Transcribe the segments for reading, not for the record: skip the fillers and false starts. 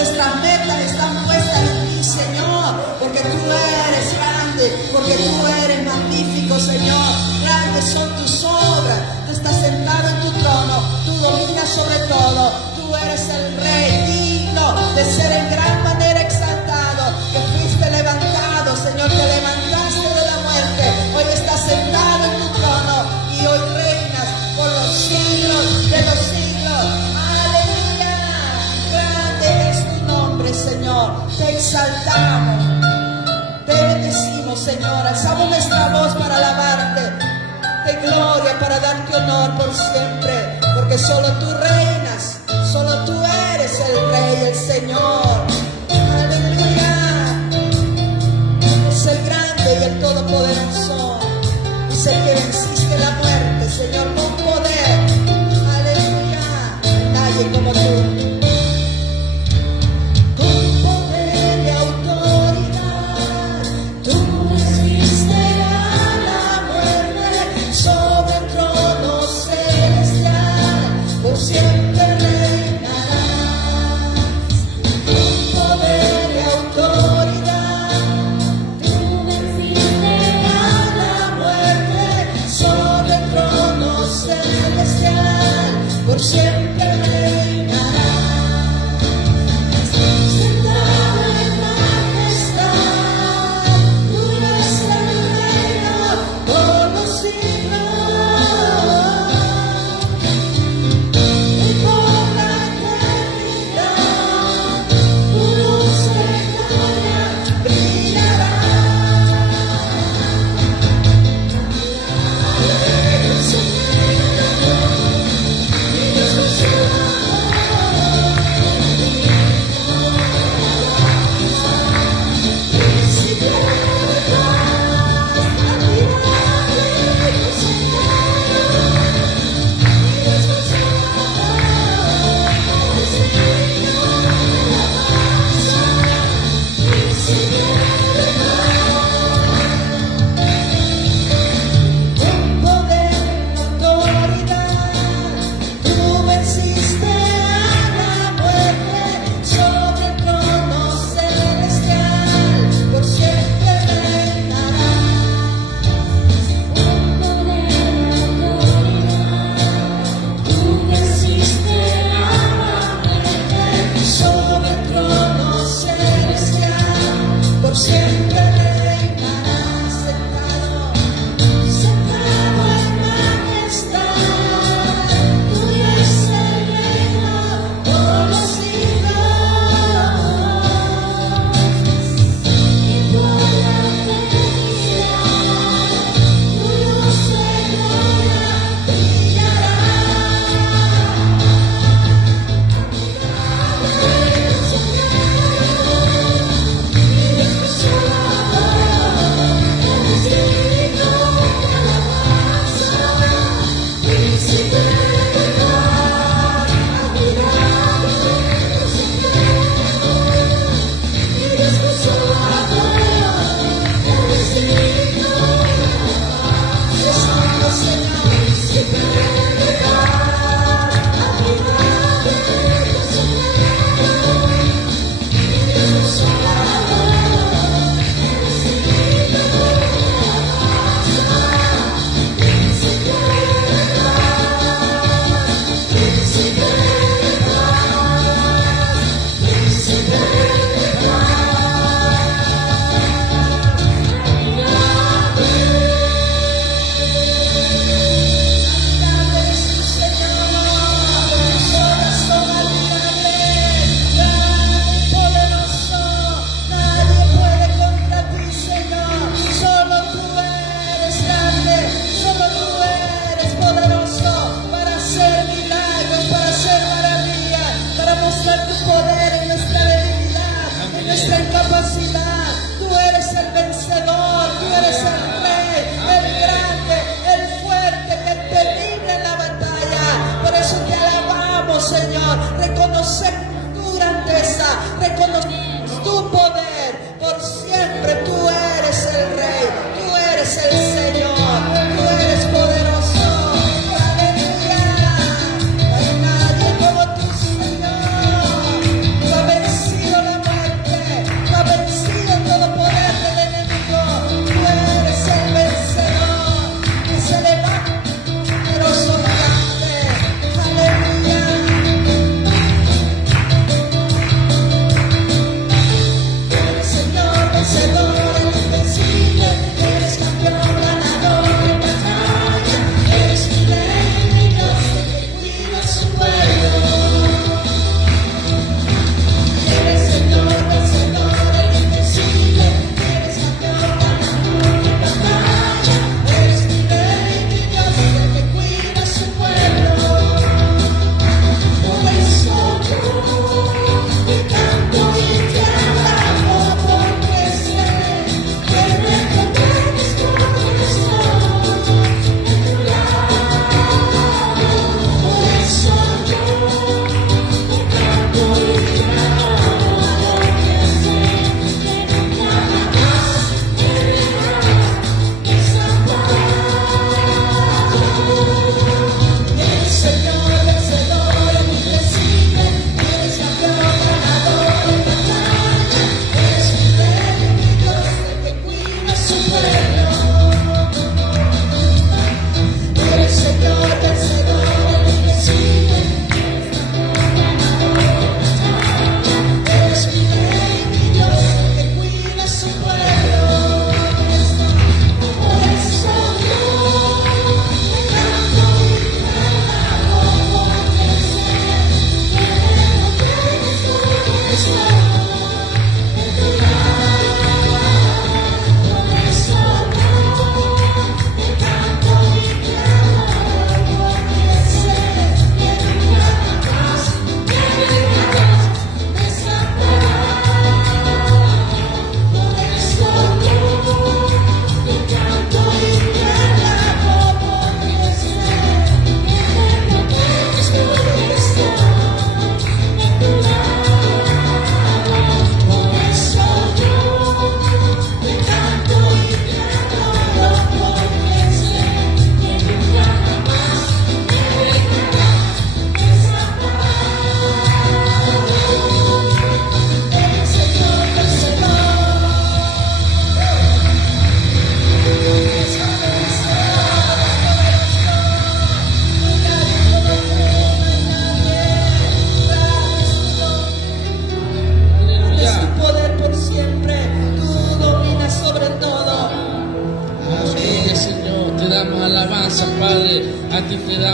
Nuestras metas están puestas en ti, Señor, porque tú eres grande, porque tú eres magnífico, Señor. Grandes son tus obras. Tú estás sentado en tu trono, tú dominas sobre todo. Tú eres el Rey, digno de ser en gran manera exaltado, que fuiste levantado, Señor, te levantaste de la muerte. Hoy estás sentado en tu trono y hoy reinas por los siglos de los siglos. Aleluya. Grande es tu nombre, Señor. Te exaltamos, te bendecimos, Señor. Alzamos nuestra voz para alabarte, de gloria, para darte honor por siempre, porque solo tú reinas, solo tú eres el Rey, el Señor. Aleluya. Es el grande y el todopoderoso, es el que venciste la muerte, Señor, con poder. Aleluya. Nadie como tú. Con poder y autoridad, tú venciste a la muerte sobre el trono celestial, por siempre.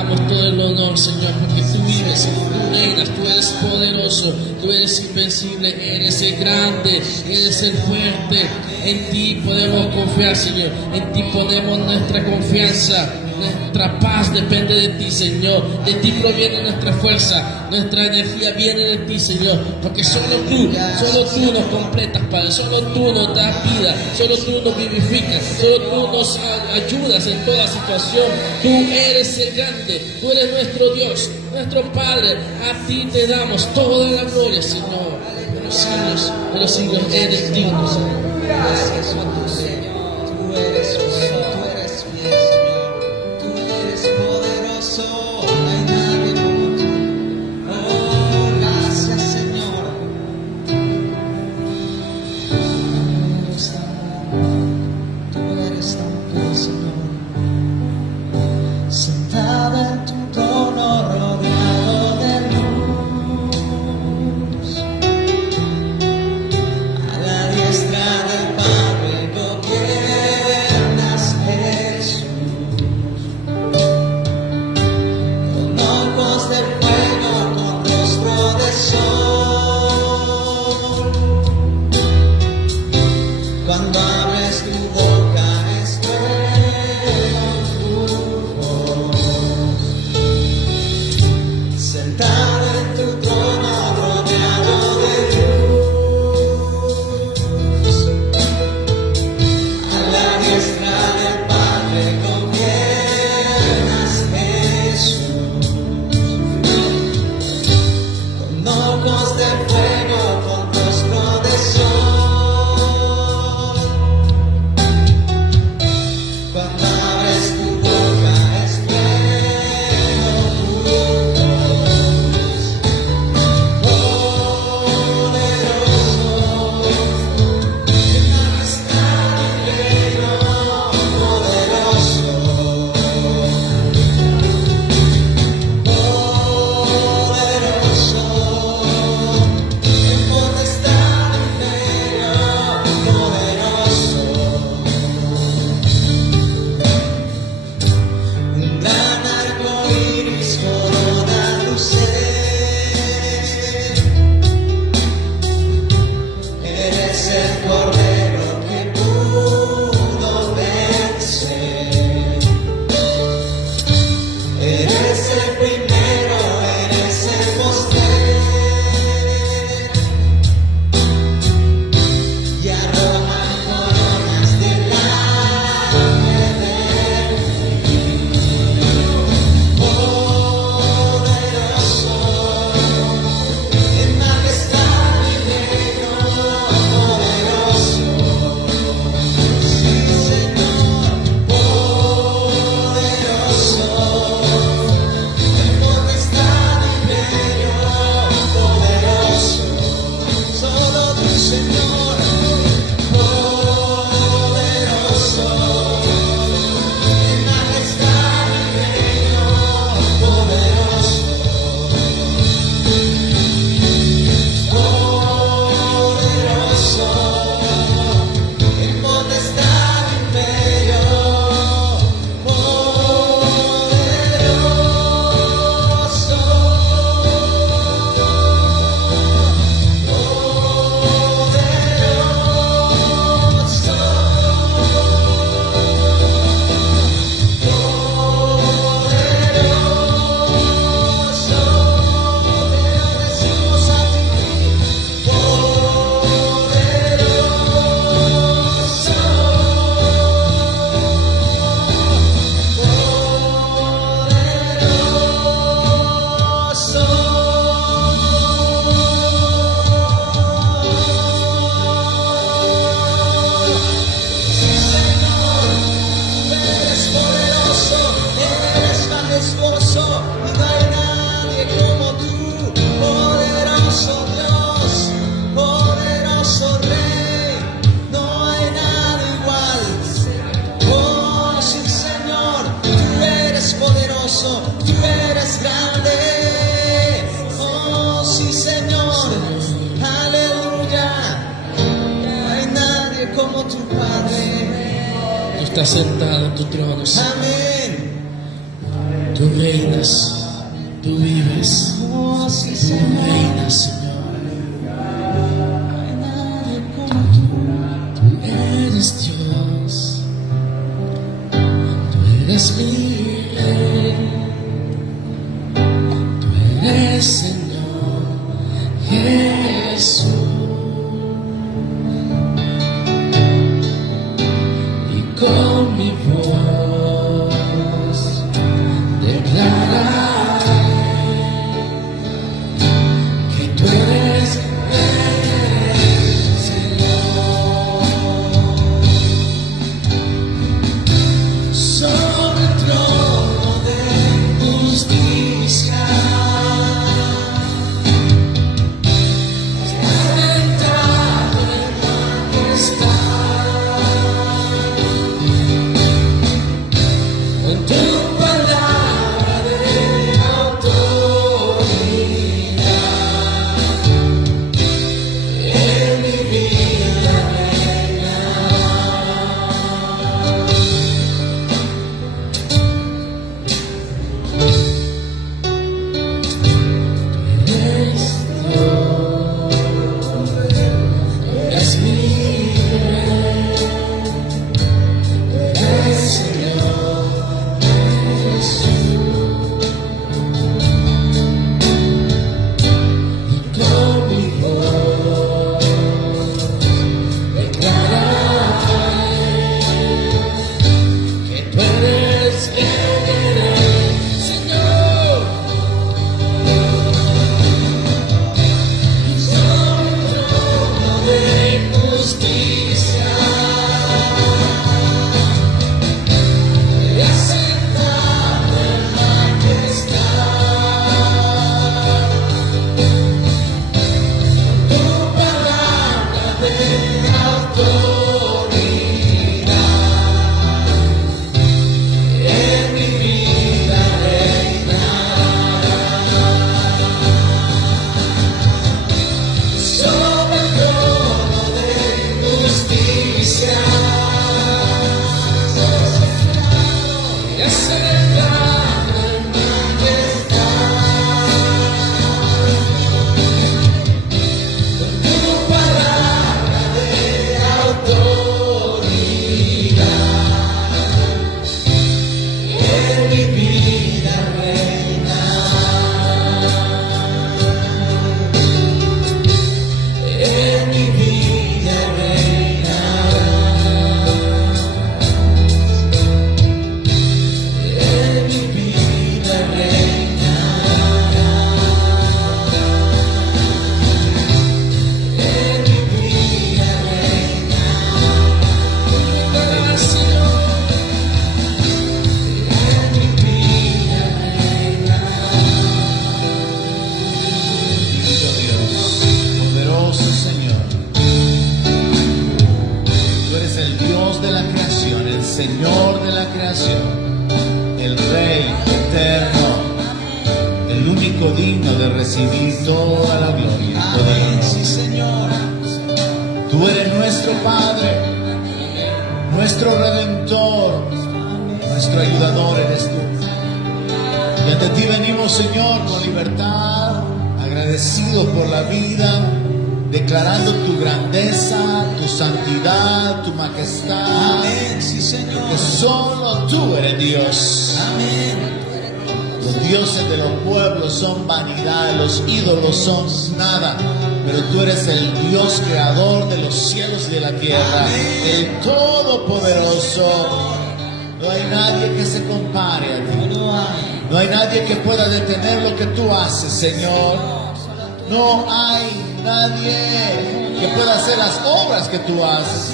damos todo el honor, Señor, porque tú vives, tú reinas, tú eres poderoso, tú eres invencible, eres el grande, eres el fuerte. En ti podemos confiar, Señor, en ti ponemos nuestra confianza. Nuestra paz depende de ti, Señor. De ti proviene nuestra fuerza, nuestra energía viene de ti, Señor. Porque solo tú nos completas, Padre. Solo tú nos das vida, solo tú nos vivificas, solo tú nos ayudas en toda situación. Tú eres el grande, tú eres nuestro Dios, nuestro Padre. A ti te damos toda la gloria, Señor. De los siglos eres digno, Señor. Gracias a tu Señor. Tú eres bueno, tú eres fiel, Señor. Tú eres poderoso. No hay nadie como tú. Oh, gracias, Señor. Tú eres tan puro, Señor. Sentada en tu trono, rodeado de luz. A la diestra del Padre gobiernas, Jesús. Con ojos de fuego, con rostro de sol. Cuando abres tu boca espero tu voz. Sentado en tu trono, rodeado de luz. A la diestra del Padre gobiernas, Jesús. Con ojos de fuego, con rostro de sol. Cuando abres tu boca espero tu voz. Poderoso, en majestad y reino, poderoso. Poderoso, en potestad y reino, poderoso. Un gran arco iris corona tu ser. Eres el Cordero que pudo vencer. Eres el primero, eres el postrer. Y arrojan coronas delante de ti. Poderoso, en majestad y reino, poderoso. Sí, Señor, poderoso, en potestad y reino, poderoso. Solo tú, Señor, poderoso, en majestad y reino, poderoso. Poderoso, en potestad y reino, tú eres grande. Oh, sí, Señor. Aleluya. No hay nadie como tu Padre. Tú estás sentado en tu trono, Señor. Amén. Tú reinas, tú vives, Oh, sí, tú Señor. reinas, Señor. Nadie como tú. Tú eres Dios, tú eres mi rey, tú eres Señor Jesús. Y con mi voz declararé que tú eres sobre el trono de justicia. Está sentado en majestad. Con tu palabra de autoridad en mi vida reinará. Eres Dios, eres mi rey, eres Señor Jesús. Y con mi voz declararé que tú eres Señor. De justicia, y asentado en majestad, tu palabra de autoridad en mi vida reinará. Sobre el trono de justicia, y asentado en majestad, con tu palabra de autoridad en mi vida reinará. En mi vida reinará. En mi vida reinará. En mi vida reinará. Señor. En mi vida reinará. Bendito Dios, poderoso Señor. Tú eres el Dios de la creación, el Señor de la creación, el Rey eterno, el único digno de recibir toda la gloria y todo el Amén, sí, honor. Señor. Tú eres nuestro Padre, nuestro Redentor, nuestro ayudador eres tú. Y ante ti venimos, Señor, con libertad, agradecidos por la vida, declarando tu grandeza, tu santidad, tu majestad, Amén, sí, Señor. que solo tú eres Dios. Amén. Los dioses de los pueblos son vanidad, los ídolos son nada, pero tú eres el Dios creador de los cielos y de la tierra, el Todopoderoso. No hay nadie que se compare a ti. No hay nadie que pueda detener lo que tú haces, Señor. No hay nadie que pueda hacer las obras que tú haces.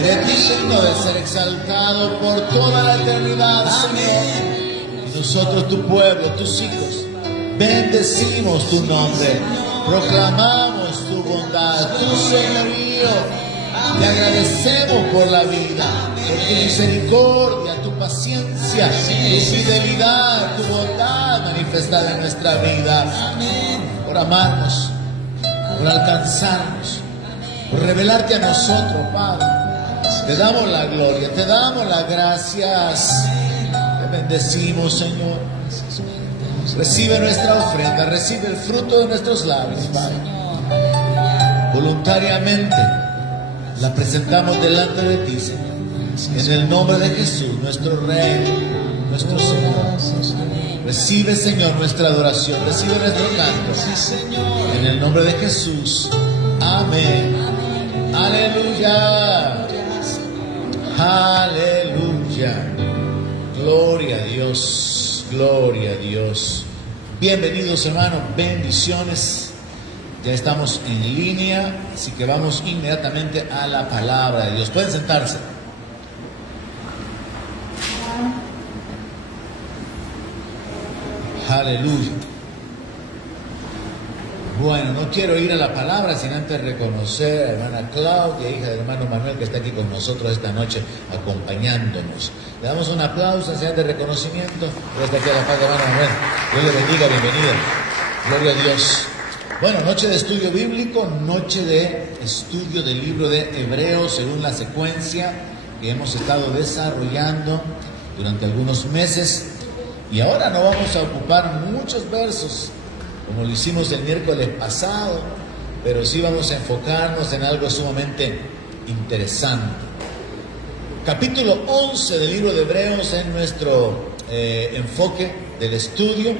Eres digno de ser exaltado por toda la eternidad, Señor. Y nosotros, tu pueblo, tus hijos, bendecimos tu nombre, proclamamos tu bondad, tu señorío. Te agradecemos por la vida, por tu misericordia, tu paciencia, tu fidelidad, tu bondad manifestada en nuestra vida. Por amarnos, por alcanzarnos, por revelarte a nosotros, Padre. Te damos la gloria, te damos las gracias. Te Te bendecimos, Señor. Recibe nuestra ofrenda, recibe el fruto de nuestros labios, Padre. Voluntariamente la presentamos delante de ti, Señor. En el nombre de Jesús, nuestro Rey, nuestro Señor. Recibe, Señor, nuestra adoración, recibe nuestro canto. En el nombre de Jesús. Amén. Aleluya. Aleluya. Gloria a Dios. Gloria a Dios. Bienvenidos, hermanos. Bendiciones. Ya estamos en línea, así que vamos inmediatamente a la palabra de Dios. Pueden sentarse. Aleluya. Bueno, no quiero ir a la palabra sin antes reconocer a la hermana Claudia, hija del hermano Manuel, que está aquí con nosotros esta noche acompañándonos. Le damos un aplauso, señal de reconocimiento. Está aquí a la paz, hermano Manuel. Dios le bendiga, bienvenida. Gloria a Dios. Bueno, noche de estudio bíblico, noche de estudio del libro de Hebreos, según la secuencia que hemos estado desarrollando durante algunos meses. Y ahora no vamos a ocupar muchos versos, como lo hicimos el miércoles pasado, pero sí vamos a enfocarnos en algo sumamente interesante. Capítulo 11 del libro de Hebreos es nuestro enfoque del estudio.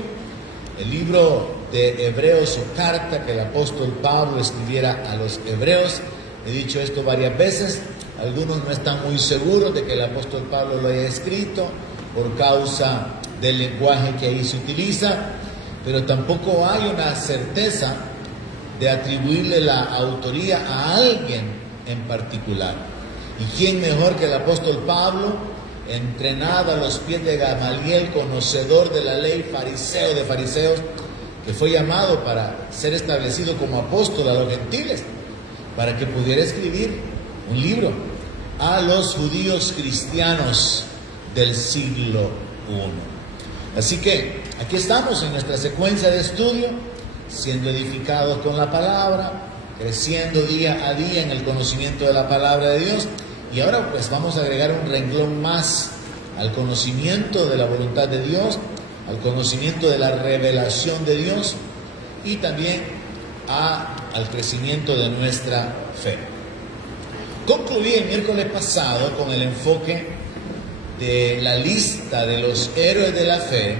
El libro de Hebreos o carta que el apóstol Pablo escribiera a los hebreos. He dicho esto varias veces. Algunos no están muy seguros de que el apóstol Pablo lo haya escrito por causa del lenguaje que ahí se utiliza, pero tampoco hay una certeza de atribuirle la autoría a alguien en particular. ¿Y quién mejor que el apóstol Pablo, entrenado a los pies de Gamaliel, conocedor de la ley, fariseo de fariseos, que fue llamado para ser establecido como apóstol a los gentiles, para que pudiera escribir un libro a los judíos cristianos del siglo I? Así que aquí estamos en nuestra secuencia de estudio, siendo edificados con la palabra, creciendo día a día en el conocimiento de la palabra de Dios. Y ahora pues vamos a agregar un renglón más al conocimiento de la voluntad de Dios, al conocimiento de la revelación de Dios y también al crecimiento de nuestra fe. Concluí el miércoles pasado con el enfoque de la lista de los héroes de la fe,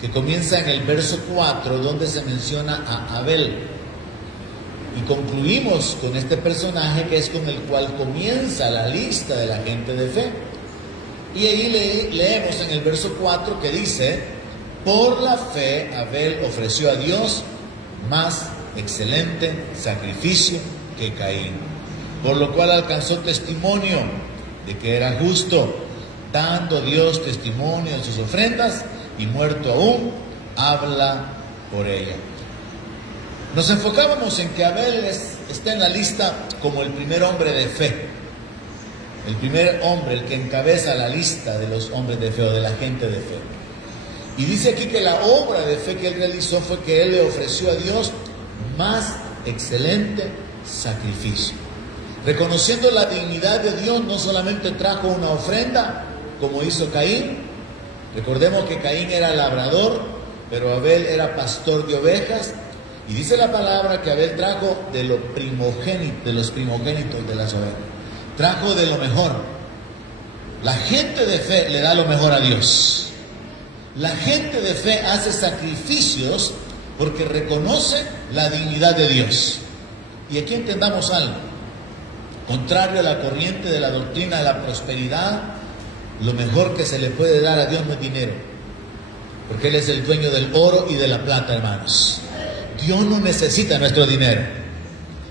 que comienza en el verso 4, donde se menciona a Abel. Y concluimos con este personaje que es con el cual comienza la lista de la gente de fe. Y ahí leemos en el verso 4 que dice: por la fe Abel ofreció a Dios más excelente sacrificio que Caín, por lo cual alcanzó testimonio de que era justo, dando Dios testimonio en sus ofrendas, y muerto aún, habla por ella. Nos enfocábamos en que Abel está en la lista como el primer hombre de fe, el primer hombre, el que encabeza la lista de los hombres de fe o de la gente de fe. Y dice aquí que la obra de fe que él realizó fue que él le ofreció a Dios más excelente sacrificio. Reconociendo la dignidad de Dios, no solamente trajo una ofrenda como hizo Caín. Recordemos que Caín era labrador, pero Abel era pastor de ovejas. Y dice la palabra que Abel trajo de los primogénitos de las ovejas. Trajo de lo mejor. La gente de fe le da lo mejor a Dios. La gente de fe hace sacrificios porque reconoce la dignidad de Dios. Y aquí entendamos algo. Contrario a la corriente de la doctrina de la prosperidad, lo mejor que se le puede dar a Dios no es dinero, porque Él es el dueño del oro y de la plata, hermanos. Dios no necesita nuestro dinero.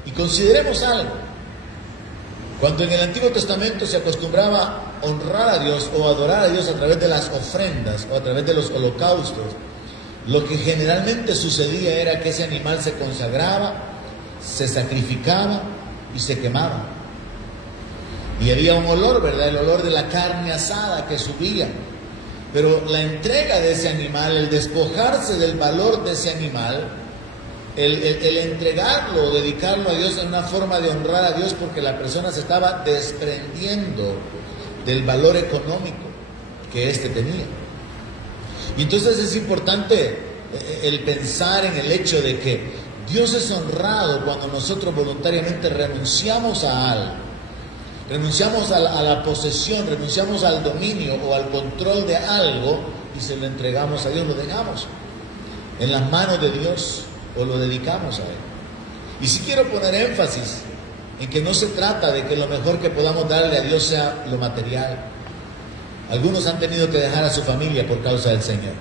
Y consideremos algo. Cuando en el Antiguo Testamento se acostumbraba a honrar a Dios o adorar a Dios a través de las ofrendas o a través de los holocaustos, lo que generalmente sucedía era que ese animal se consagraba, se sacrificaba y se quemaba. Y había un olor, ¿verdad? El olor de la carne asada que subía. Pero la entrega de ese animal, el despojarse del valor de ese animal, el entregarlo o dedicarlo a Dios, en una forma de honrar a Dios, porque la persona se estaba desprendiendo del valor económico. que éste tenía. Y entonces es importante el pensar en el hecho de que Dios es honrado cuando nosotros voluntariamente renunciamos a algo, renunciamos a la posesión, renunciamos al dominio o al control de algo y se lo entregamos a Dios, lo dejamos en las manos de Dios o lo dedicamos a Él. Y sí quiero poner énfasis en que no se trata de que lo mejor que podamos darle a Dios sea lo material. Algunos han tenido que dejar a su familia por causa del Señor.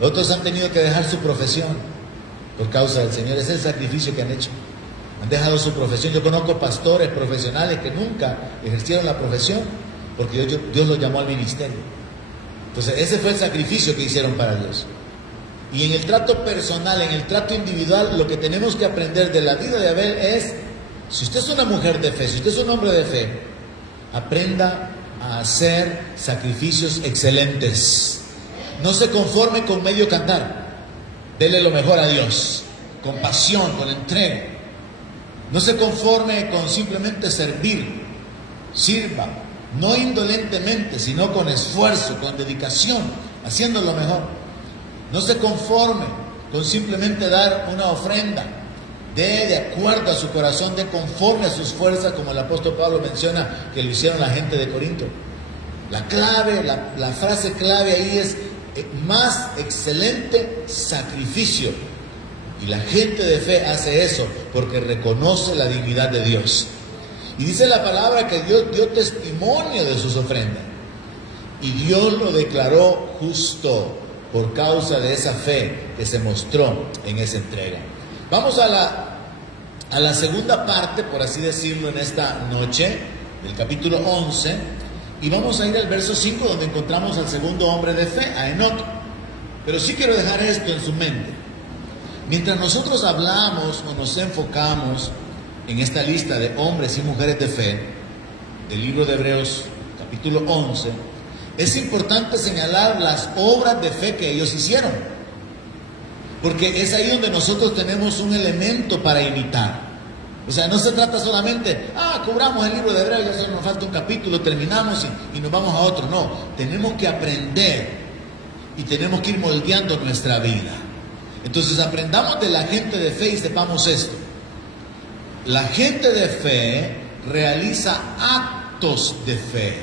Otros han tenido que dejar su profesión por causa del Señor. Es el sacrificio que han hecho. Han dejado su profesión. Yo conozco pastores profesionales que nunca ejercieron la profesión porque Dios los llamó al ministerio. Entonces ese fue el sacrificio que hicieron para Dios. Y en el trato personal, en el trato individual, lo que tenemos que aprender de la vida de Abel es, si usted es una mujer de fe, si usted es un hombre de fe, aprenda a hacer sacrificios excelentes. No se conforme con medio cantar. Dele lo mejor a Dios, con pasión, con entrega. No se conforme con simplemente servir. Sirva, no indolentemente, sino con esfuerzo, con dedicación, haciendo lo mejor. No se conforme con simplemente dar una ofrenda. De acuerdo a su corazón, de conforme a sus fuerzas, como el apóstol Pablo menciona que lo hicieron la gente de Corinto. La clave, la frase clave ahí es más excelente sacrificio. Y la gente de fe hace eso porque reconoce la dignidad de Dios. Y dice la palabra que Dios dio testimonio de sus ofrendas. Y Dios lo declaró justo por causa de esa fe que se mostró en esa entrega. Vamos a la segunda parte, por así decirlo, en esta noche, del capítulo 11, y vamos a ir al verso 5, donde encontramos al segundo hombre de fe, a Enoc. Pero sí quiero dejar esto en su mente. Mientras nosotros hablamos o nos enfocamos en esta lista de hombres y mujeres de fe, del libro de Hebreos, capítulo 11, es importante señalar las obras de fe que ellos hicieron, porque es ahí donde nosotros tenemos un elemento para imitar. O sea, no se trata solamente, cobramos el libro de Hebreos, ya solo nos falta un capítulo, terminamos y nos vamos a otro. No, tenemos que aprender y tenemos que ir moldeando nuestra vida. Entonces aprendamos de la gente de fe y sepamos esto. La gente de fe realiza actos de fe.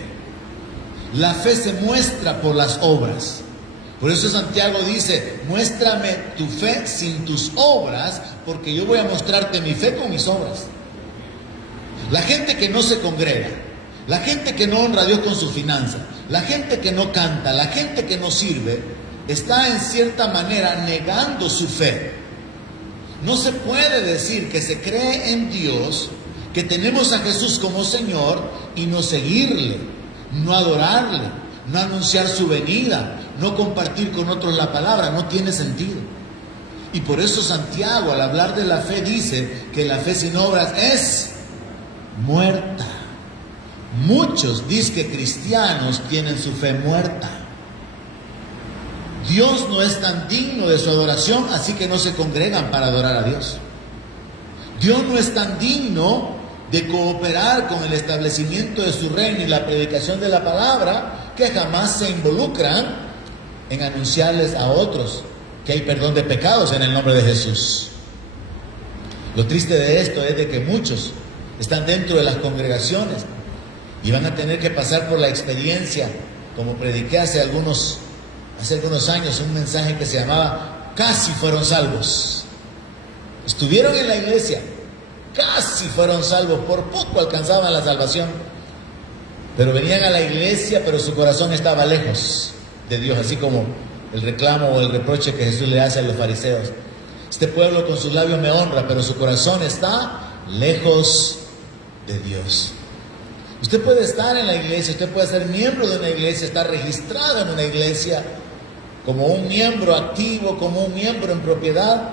La fe se muestra por las obras. Por eso Santiago dice, muéstrame tu fe sin tus obras, porque yo voy a mostrarte mi fe con mis obras. La gente que no se congrega, la gente que no honra a Dios con su finanza, la gente que no canta, la gente que no sirve, está en cierta manera negando su fe. No se puede decir que se cree en Dios, que tenemos a Jesús como Señor y no seguirle, no adorarle, no anunciar su venida, no compartir con otros la palabra. No tiene sentido. Y por eso Santiago, al hablar de la fe, dice que la fe sin obras es muerta. Muchos disque cristianos tienen su fe muerta. Dios no es tan digno de su adoración, así que no se congregan para adorar a Dios. Dios no es tan digno de cooperar con el establecimiento de su reino y la predicación de la palabra, que jamás se involucran en anunciarles a otros que hay perdón de pecados en el nombre de Jesús. Lo triste de esto es de que muchos están dentro de las congregaciones y van a tener que pasar por la experiencia, como prediqué hace algunos años, un mensaje que se llamaba Casi fueron salvos. Estuvieron en la iglesia, casi fueron salvos, por poco alcanzaban la salvación, pero venían a la iglesia, pero su corazón estaba lejos de Dios, así como el reclamo o el reproche que Jesús le hace a los fariseos. Este pueblo con sus labios me honra, pero su corazón está lejos de Dios. Usted puede estar en la iglesia, usted puede ser miembro de una iglesia, estar registrado en una iglesia como un miembro activo, como un miembro en propiedad,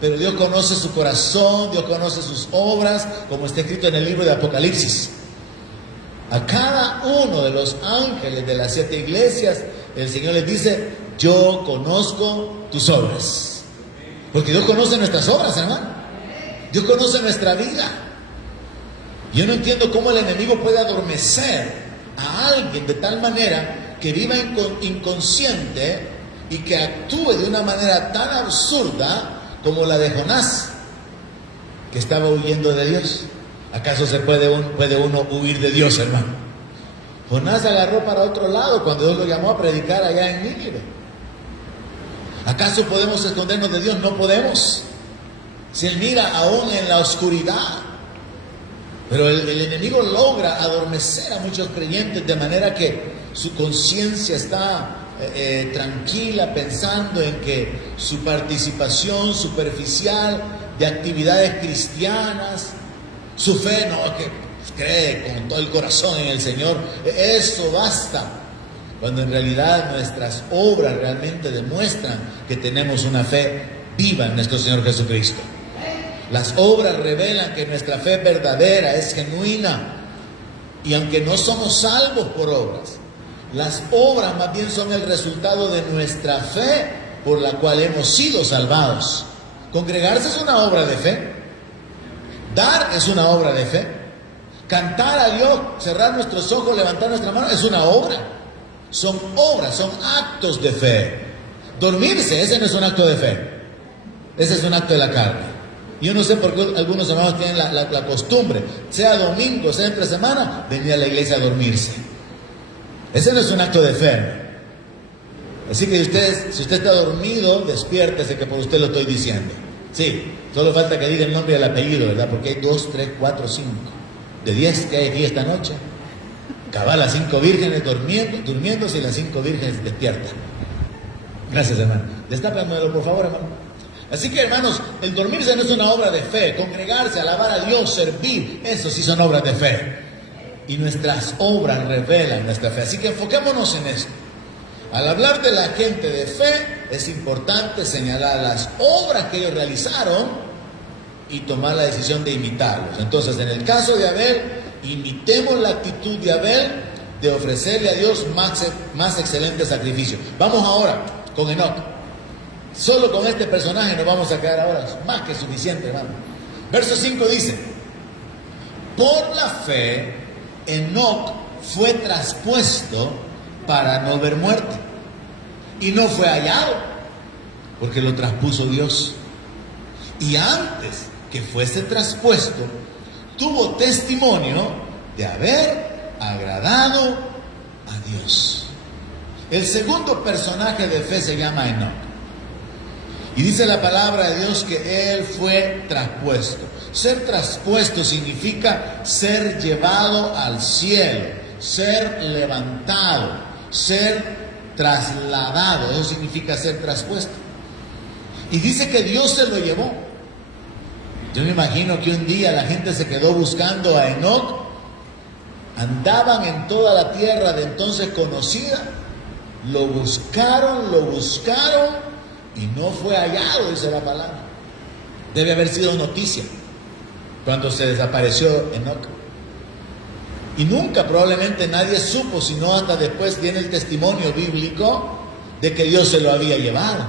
pero Dios conoce su corazón, Dios conoce sus obras, como está escrito en el libro de Apocalipsis. A cada uno de los ángeles de las 7 iglesias, el Señor les dice, yo conozco tus obras. Porque Dios conoce nuestras obras, hermano. Dios conoce nuestra vida. Yo no entiendo cómo el enemigo puede adormecer a alguien de tal manera que viva inconsciente y que actúe de una manera tan absurda como la de Jonás, que estaba huyendo de Dios. ¿Acaso puede uno huir de Dios, hermano? Jonás agarró para otro lado cuando Dios lo llamó a predicar allá en Nínive. ¿Acaso podemos escondernos de Dios? No podemos. Si Él mira aún en la oscuridad. Pero el enemigo logra adormecer a muchos creyentes de manera que su conciencia está tranquila, pensando en que su participación superficial de actividades cristianas, su fe, no, que cree con todo el corazón en el Señor, eso basta, cuando en realidad nuestras obras realmente demuestran que tenemos una fe viva en nuestro Señor Jesucristo. Las obras revelan que nuestra fe verdadera es genuina, y aunque no somos salvos por obras, las obras más bien son el resultado de nuestra fe por la cual hemos sido salvados. Congregarse es una obra de fe. Dar es una obra de fe. Cantar a Dios, cerrar nuestros ojos, levantar nuestra mano, es una obra. Son obras, son actos de fe. Dormirse, ese no es un acto de fe. Ese es un acto de la carne. Yo no sé por qué algunos hermanos tienen la costumbre, sea domingo, sea entre semana, venir a la iglesia a dormirse. Ese no es un acto de fe. Así que si usted está dormido, despiértese, que por usted lo estoy diciendo. Sí, solo falta que diga el nombre y el apellido, ¿verdad? Porque hay 2, 3, 4, 5. De 10 que hay aquí esta noche, cabal las 5 vírgenes durmiéndose y las 5 vírgenes despiertan. Gracias, hermano. Destápamelo, por favor, hermano. Así que, hermanos, el dormirse no es una obra de fe. Congregarse, alabar a Dios, servir, eso sí son obras de fe. Y nuestras obras revelan nuestra fe. Así que enfoquémonos en esto. Al hablar de la gente de fe, es importante señalar las obras que ellos realizaron y tomar la decisión de imitarlos. Entonces, en el caso de Abel, imitemos la actitud de Abel de ofrecerle a Dios más excelente sacrificio. Vamos ahora con Enoc. Solo con este personaje nos vamos a quedar ahora. Es más que suficiente, hermano. Verso 5 dice: por la fe, Enoc fue traspuesto para no ver muerte, y no fue hallado, porque lo traspuso Dios. Y antes que fuese traspuesto, tuvo testimonio de haber agradado a Dios. El segundo personaje de fe se llama Enoc. Y dice la palabra de Dios que él fue traspuesto. Ser traspuesto significa ser llevado al cielo, ser levantado, ser trasladado. Eso significa ser traspuesto. Y dice que Dios se lo llevó. Yo me imagino que un día la gente se quedó buscando a Enoc. Andaban en toda la tierra de entonces conocida. Lo buscaron y no fue hallado, dice la palabra. Debe haber sido noticia cuando se desapareció Enoc. Y nunca probablemente nadie supo, sino hasta después viene el testimonio bíblico de que Dios se lo había llevado.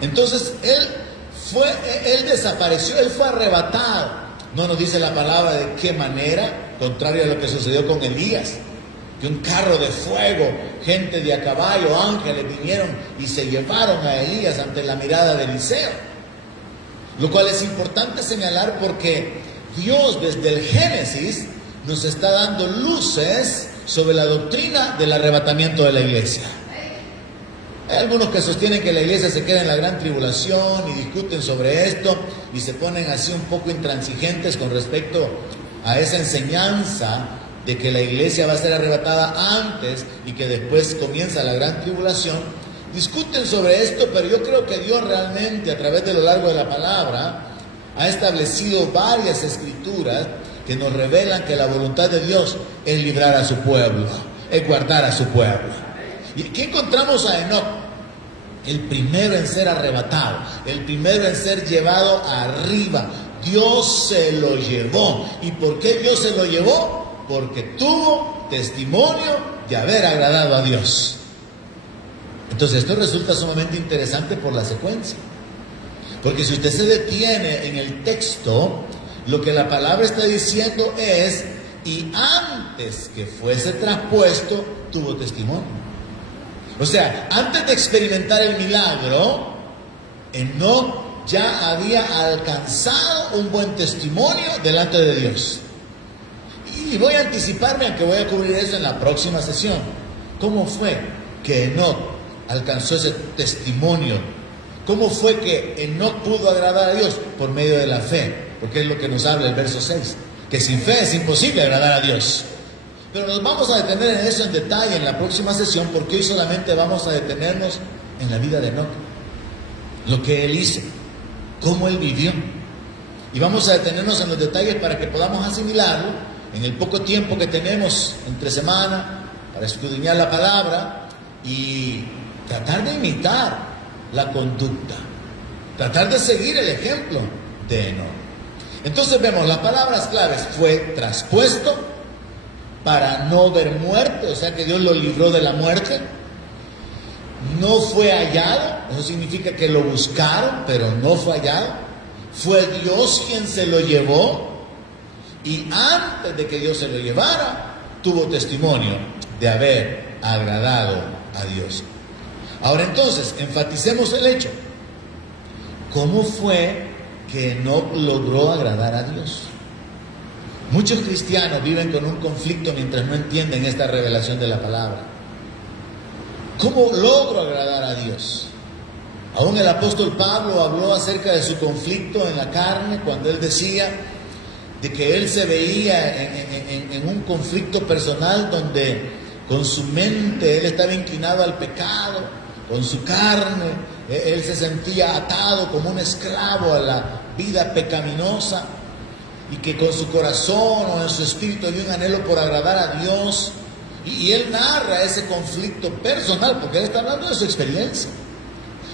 Entonces él desapareció, él fue arrebatado. No nos dice la palabra de qué manera, contrario a lo que sucedió con Elías, que un carro de fuego, gente de a caballo, ángeles vinieron y se llevaron a Elías ante la mirada de Eliseo. Lo cual es importante señalar porque Dios desde el Génesis nos está dando luces sobre la doctrina del arrebatamiento de la iglesia. Hay algunos que sostienen que la iglesia se queda en la gran tribulación y discuten sobre esto y se ponen así un poco intransigentes con respecto a esa enseñanza de que la iglesia va a ser arrebatada antes y que después comienza la gran tribulación. Discuten sobre esto, pero yo creo que Dios realmente a través de lo largo de la palabra ha establecido varias escrituras que nos revelan que la voluntad de Dios es librar a su pueblo, es guardar a su pueblo. ¿Y qué encontramos a Enoc? El primero en ser arrebatado, el primero en ser llevado arriba. Dios se lo llevó. ¿Y por qué Dios se lo llevó? Porque tuvo testimonio de haber agradado a Dios. Entonces esto resulta sumamente interesante por la secuencia. Porque si usted se detiene en el texto, lo que la palabra está diciendo es y antes que fuese traspuesto, tuvo testimonio. O sea, antes de experimentar el milagro, Enoc ya había alcanzado un buen testimonio delante de Dios. Y voy a anticiparme, aunque voy a cubrir eso en la próxima sesión. ¿Cómo fue que Enoc alcanzó ese testimonio? ¿Cómo fue que Enoc pudo agradar a Dios? Por medio de la fe, porque es lo que nos habla el verso 6, que sin fe es imposible agradar a Dios. Pero nos vamos a detener en eso en detalle en la próxima sesión, porque hoy solamente vamos a detenernos en la vida de Enoc, lo que él hizo, cómo él vivió, y vamos a detenernos en los detalles para que podamos asimilarlo en el poco tiempo que tenemos entre semana para escudriñar la palabra y tratar de imitar la conducta, tratar de seguir el ejemplo de Enoc. Entonces vemos las palabras claves: fue traspuesto para no ver muerte, o sea que Dios lo libró de la muerte. No fue hallado, eso significa que lo buscaron, pero no fue hallado. Fue Dios quien se lo llevó, y antes de que Dios se lo llevara, tuvo testimonio de haber agradado a Dios. Ahora entonces, enfaticemos el hecho. ¿Cómo fue que no logró agradar a Dios? Muchos cristianos viven con un conflicto mientras no entienden esta revelación de la palabra. ¿Cómo logro agradar a Dios? Aún el apóstol Pablo habló acerca de su conflicto en la carne, cuando él decía de que él se veía en un conflicto personal donde con su mente él estaba inclinado al pecado, con su carne él se sentía atado como un esclavo a la vida pecaminosa, y que con su corazón o en su espíritu había un anhelo por agradar a Dios. Y él narra ese conflicto personal, porque él está hablando de su experiencia,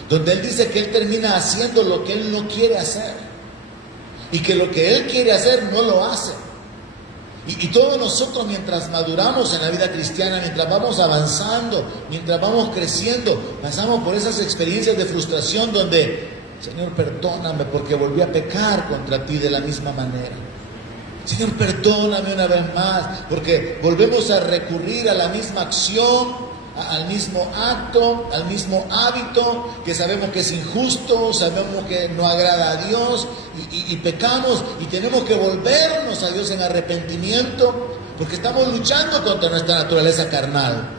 donde él dice que él termina haciendo lo que él no quiere hacer, y que lo que él quiere hacer no lo hace. Y todos nosotros, mientras maduramos en la vida cristiana, mientras vamos avanzando, mientras vamos creciendo, pasamos por esas experiencias de frustración donde: Señor, perdóname porque volví a pecar contra ti de la misma manera. Señor, perdóname una vez más porque volvemos a recurrir a la misma acción, al mismo acto, al mismo hábito que sabemos que es injusto, sabemos que no agrada a Dios, y pecamos, y tenemos que volvernos a Dios en arrepentimiento porque estamos luchando contra nuestra naturaleza carnal.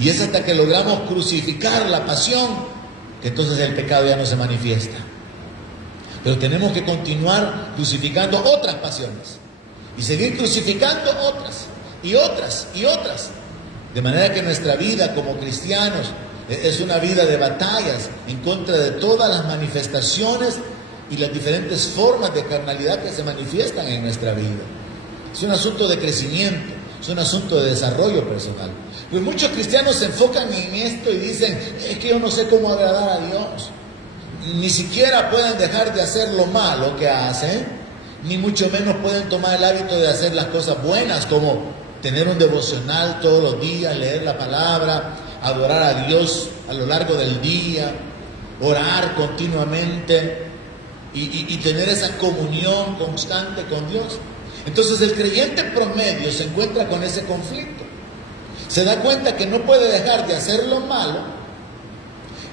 Y es hasta que logramos crucificar la pasión que entonces el pecado ya no se manifiesta. Pero tenemos que continuar crucificando otras pasiones y seguir crucificando otras y otras y otras, de manera que nuestra vida como cristianos es una vida de batallas en contra de todas las manifestaciones y las diferentes formas de carnalidad que se manifiestan en nuestra vida. Es un asunto de crecimiento, es un asunto de desarrollo personal. Pues muchos cristianos se enfocan en esto y dicen: es que yo no sé cómo agradar a Dios. Ni siquiera pueden dejar de hacer lo malo que hacen, ni mucho menos pueden tomar el hábito de hacer las cosas buenas, como tener un devocional todos los días, leer la palabra, adorar a Dios a lo largo del día, orar continuamente y tener esa comunión constante con Dios. Entonces el creyente promedio se encuentra con ese conflicto. Se da cuenta que no puede dejar de hacer lo malo,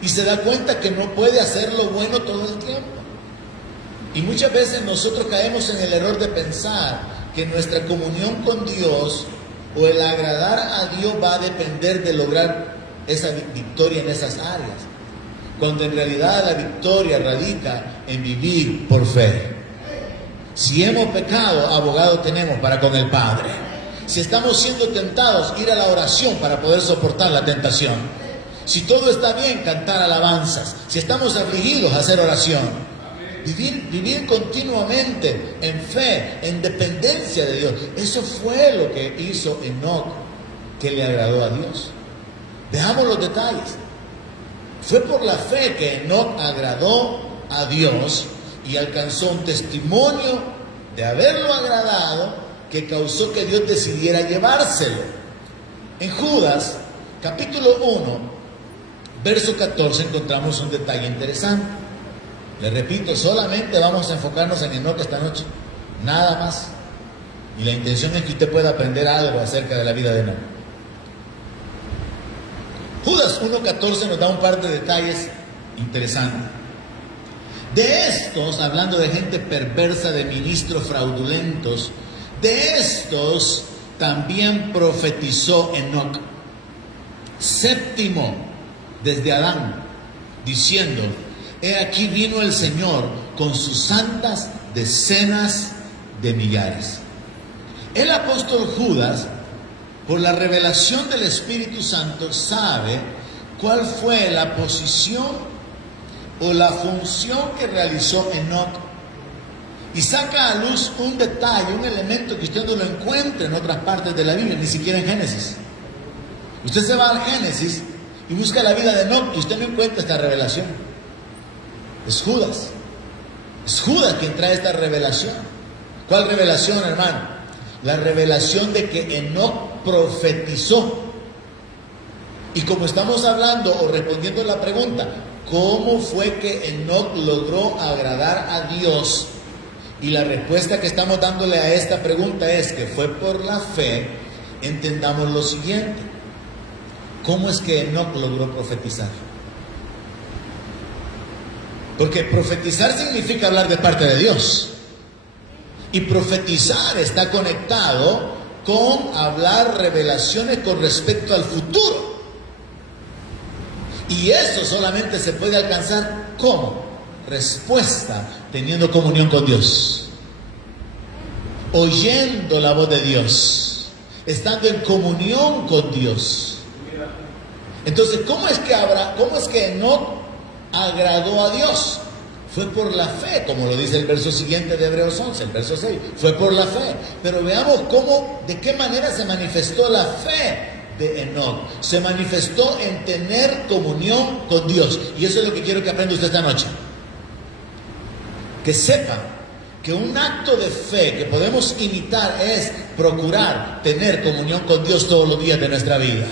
y se da cuenta que no puede hacer lo bueno todo el tiempo. Y muchas veces nosotros caemos en el error de pensar que nuestra comunión con Dios o el agradar a Dios va a depender de lograr esa victoria en esas áreas, cuando en realidad la victoria radica en vivir por fe. Si hemos pecado, abogado tenemos para con el Padre. Si estamos siendo tentados, ir a la oración para poder soportar la tentación. Si todo está bien, cantar alabanzas. Si estamos afligidos, hacer oración. Vivir continuamente en fe, en dependencia de Dios. Eso fue lo que hizo Enoc, que le agradó a Dios. Veamos los detalles. Fue por la fe que Enoc agradó a Dios y alcanzó un testimonio de haberlo agradado, que causó que Dios decidiera llevárselo. En Judas, capítulo 1, verso 14, encontramos un detalle interesante. Les repito, solamente vamos a enfocarnos en Enoc esta noche, nada más. Y la intención es que usted pueda aprender algo acerca de la vida de Enoc. Judas 1:14 nos da un par de detalles interesantes. De estos, hablando de gente perversa, de ministros fraudulentos, de estos también profetizó Enoc, séptimo desde Adán, diciendo: he aquí vino el Señor con sus santas decenas de millares. El apóstol Judas, por la revelación del Espíritu Santo, sabe cuál fue la posición o la función que realizó Enoc, y saca a luz un detalle, un elemento que usted no lo encuentra en otras partes de la Biblia, ni siquiera en Génesis. Usted se va al Génesis y busca la vida de Enoc y usted no encuentra esta revelación. Es Judas. Es Judas quien trae esta revelación. ¿Cuál revelación, hermano? La revelación de que Enoc profetizó. Y como estamos hablando o respondiendo a la pregunta, ¿cómo fue que Enoc logró agradar a Dios? Y la respuesta que estamos dándole a esta pregunta es que fue por la fe. Entendamos lo siguiente: ¿cómo es que Enoc logró profetizar? Porque profetizar significa hablar de parte de Dios. Y profetizar está conectado con hablar revelaciones con respecto al futuro. Y eso solamente se puede alcanzar ¿cómo? Respuesta, teniendo comunión con Dios, oyendo la voz de Dios, estando en comunión con Dios. Entonces, ¿cómo es que Enoc agradó a Dios? Fue por la fe, como lo dice el verso siguiente de Hebreos 11, el verso 6. Fue por la fe. Pero veamos de qué manera se manifestó la fe de Enoc. Se manifestó en tener comunión con Dios. Y eso es lo que quiero que aprenda usted esta noche. Que sepan que un acto de fe que podemos imitar es procurar tener comunión con Dios todos los días de nuestra vida.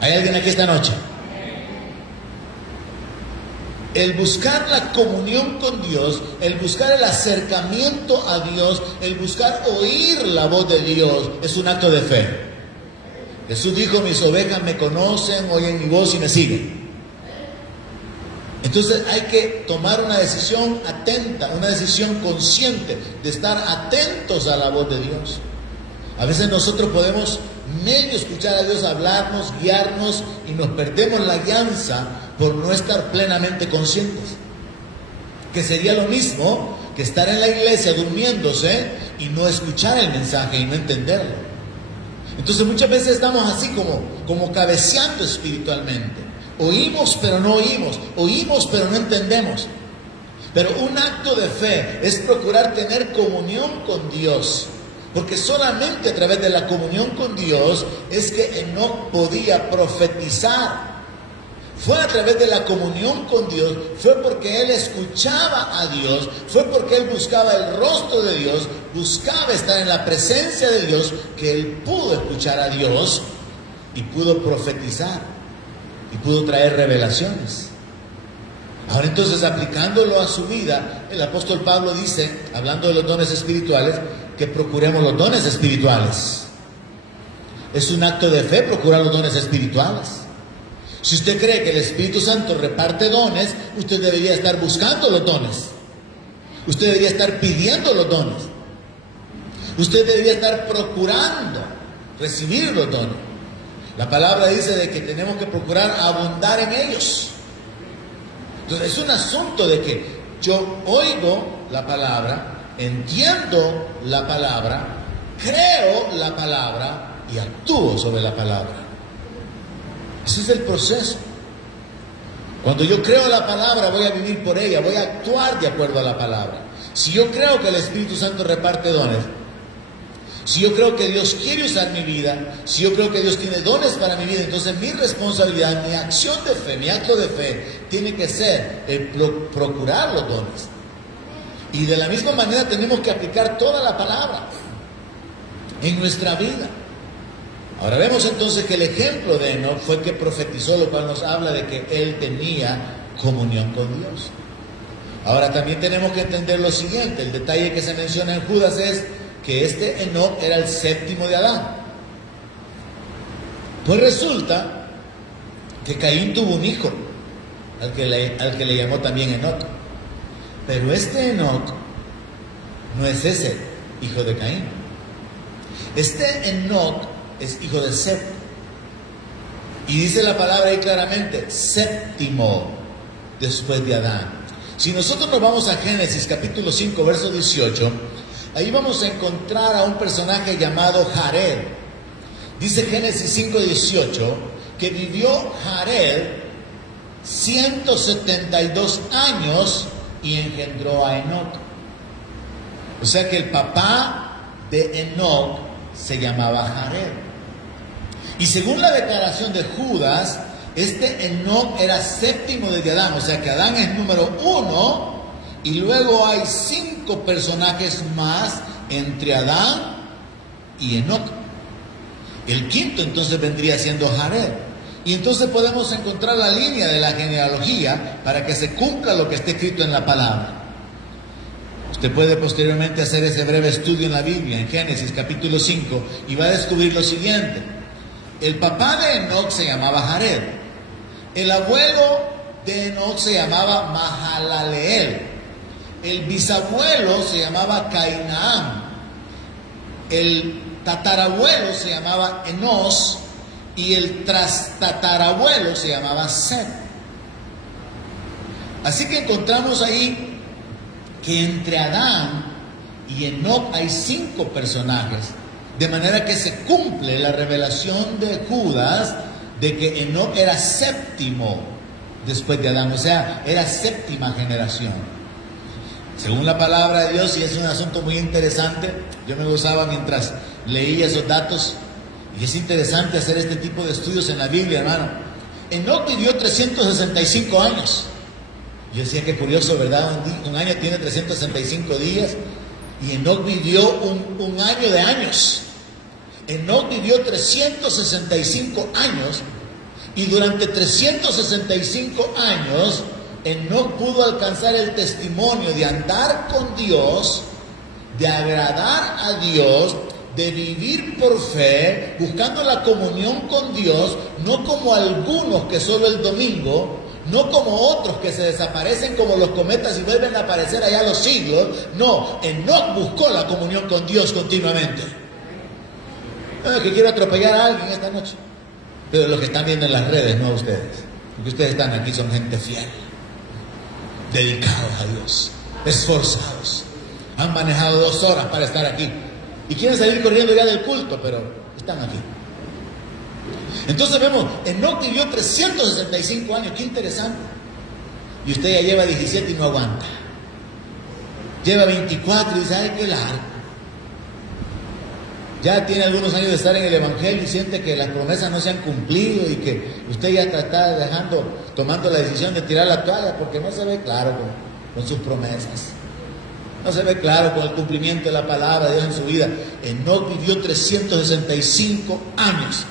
¿Hay alguien aquí esta noche? El buscar la comunión con Dios, el buscar el acercamiento a Dios, el buscar oír la voz de Dios, es un acto de fe. Jesús dijo: mis ovejas me conocen, oyen mi voz y me siguen. Entonces hay que tomar una decisión atenta, una decisión consciente de estar atentos a la voz de Dios. A veces nosotros podemos medio escuchar a Dios hablarnos, guiarnos, y nos perdemos la guianza por no estar plenamente conscientes. Que sería lo mismo que estar en la iglesia durmiéndose y no escuchar el mensaje y no entenderlo. Entonces muchas veces estamos así como cabeceando espiritualmente. Oímos pero no oímos, oímos pero no entendemos. Pero un acto de fe es procurar tener comunión con Dios. Porque solamente a través de la comunión con Dios es que Enoc podía profetizar. Fue a través de la comunión con Dios, fue porque él escuchaba a Dios, fue porque él buscaba el rostro de Dios, buscaba estar en la presencia de Dios, que él pudo escuchar a Dios y pudo profetizar y pudo traer revelaciones. Ahora entonces, aplicándolo a su vida, el apóstol Pablo dice, hablando de los dones espirituales, que procuremos los dones espirituales. Es un acto de fe procurar los dones espirituales. Si usted cree que el Espíritu Santo reparte dones, usted debería estar buscando los dones. Usted debería estar pidiendo los dones. Usted debería estar procurando recibir los dones. La palabra dice de que tenemos que procurar abundar en ellos. Entonces es un asunto de que yo oigo la palabra, entiendo la palabra, creo la palabra y actúo sobre la palabra. Ese es el proceso. Cuando yo creo la palabra, voy a vivir por ella, voy a actuar de acuerdo a la palabra. Si yo creo que el Espíritu Santo reparte dones, si yo creo que Dios quiere usar mi vida, si yo creo que Dios tiene dones para mi vida, entonces mi responsabilidad, mi acción de fe, mi acto de fe, tiene que ser el procurar los dones. Y de la misma manera tenemos que aplicar toda la palabra en nuestra vida. Ahora vemos entonces que el ejemplo de Enoc fue que profetizó, lo cual nos habla de que él tenía comunión con Dios. Ahora también tenemos que entender lo siguiente, el detalle que se menciona en Judas es que este Enoc era el séptimo de Adán. Pues resulta que Caín tuvo un hijo, al que le llamó también Enoc. Pero este Enoc no es ese hijo de Caín. Este Enoc es hijo de Set. Y dice la palabra ahí claramente, séptimo después de Adán. Si nosotros nos vamos a Génesis capítulo 5, verso 18, ahí vamos a encontrar a un personaje llamado Jared. Dice Génesis 5, 18, que vivió Jared 172 años y engendró a Enoc. O sea que el papá de Enoc se llamaba Jared. Y según la declaración de Judas, este Enoc era séptimo desde Adán. O sea que Adán es número 1 y luego hay 5 personajes más entre Adán y Enoc. El quinto entonces vendría siendo Jared. Y entonces podemos encontrar la línea de la genealogía para que se cumpla lo que está escrito en la palabra. Usted puede posteriormente hacer ese breve estudio en la Biblia, en Génesis capítulo 5, y va a descubrir lo siguiente. El papá de Enoc se llamaba Jared. El abuelo de Enoc se llamaba Mahalaleel. El bisabuelo se llamaba Cainán. El tatarabuelo se llamaba Enos. Y el trastatarabuelo se llamaba Set. Así que encontramos ahí que entre Adán y Enoc hay 5 personajes. De manera que se cumple la revelación de Judas de que Enoc era séptimo después de Adán, o sea, era séptima generación. Según la palabra de Dios, y es un asunto muy interesante, yo me gozaba mientras leía esos datos, y es interesante hacer este tipo de estudios en la Biblia, hermano. Enoc vivió 365 años. Yo decía que curioso, ¿verdad? Un año tiene 365 días, y Enoc vivió un año de años. Enoc vivió 365 años y durante 365 años Enoc pudo alcanzar el testimonio de andar con Dios, de agradar a Dios, de vivir por fe, buscando la comunión con Dios, no como algunos que solo el domingo, no como otros que se desaparecen como los cometas y vuelven a aparecer allá a los siglos. No, Enoc buscó la comunión con Dios continuamente. Que quiero atropellar a alguien esta noche, pero los que están viendo en las redes, no ustedes, porque ustedes están aquí, son gente fiel, dedicados a Dios, esforzados, han manejado 2 horas para estar aquí y quieren salir corriendo ya del culto, pero están aquí. Entonces vemos, Enoc vivió 365 años, qué interesante, y usted ya lleva 17 y no aguanta, lleva 24 y dice, ay, qué largo. Ya tiene algunos años de estar en el Evangelio y siente que las promesas no se han cumplido y que usted ya está tomando la decisión de tirar la toalla porque no se ve claro con sus promesas. No se ve claro con el cumplimiento de la palabra de Dios en su vida. Enoc vivió 365 años.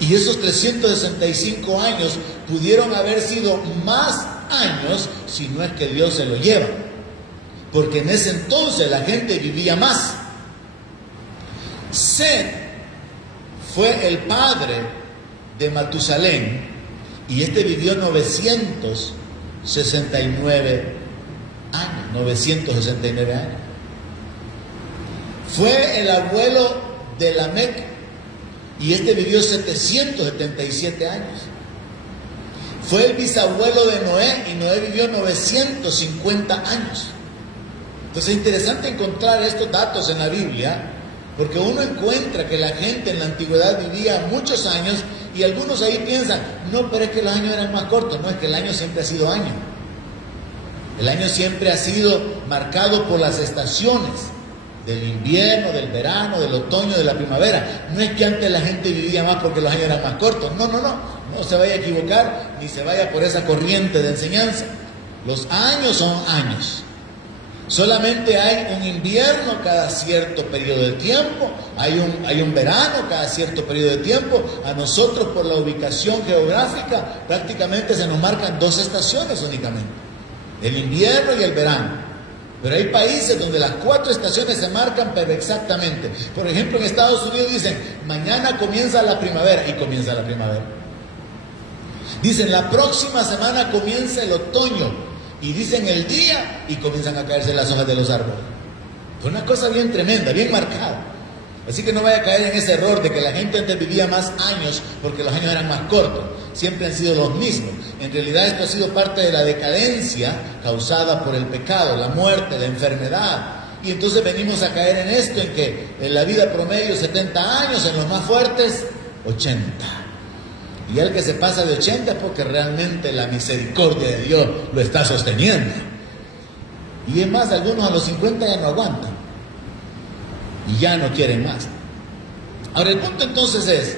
Y esos 365 años pudieron haber sido más años si no es que Dios se lo lleva. Porque en ese entonces la gente vivía más. Set fue el padre de Matusalén y este vivió 969 años. Fue el abuelo de Lamec y este vivió 777 años. Fue el bisabuelo de Noé y Noé vivió 950 años. Entonces es interesante encontrar estos datos en la Biblia, porque uno encuentra que la gente en la antigüedad vivía muchos años y algunos ahí piensan, no, pero es que los años eran más cortos. No, es que el año siempre ha sido año. El año siempre ha sido marcado por las estaciones del invierno, del verano, del otoño, de la primavera. No es que antes la gente vivía más porque los años eran más cortos. No se vaya a equivocar ni se vaya por esa corriente de enseñanza. Los años son años. Solamente hay un invierno cada cierto periodo de tiempo, hay un verano cada cierto periodo de tiempo. A nosotros, por la ubicación geográfica, prácticamente se nos marcan 2 estaciones únicamente, el invierno y el verano. Pero hay países donde las 4 estaciones se marcan, pero exactamente. Por ejemplo, en Estados Unidos dicen, mañana comienza la primavera, y comienza la primavera. Dicen, la próxima semana comienza el otoño, y dicen el día, y comienzan a caerse las hojas de los árboles. Fue una cosa bien tremenda, bien marcada. Así que no vaya a caer en ese error de que la gente antes vivía más años porque los años eran más cortos. Siempre han sido los mismos. En realidad esto ha sido parte de la decadencia causada por el pecado, la muerte, la enfermedad. Y entonces venimos a caer en esto, en que en la vida promedio 70 años, en los más fuertes 80. Y el que se pasa de 80 es porque realmente la misericordia de Dios lo está sosteniendo. Y es más, algunos a los 50 ya no aguantan. Y ya no quieren más. Ahora el punto entonces es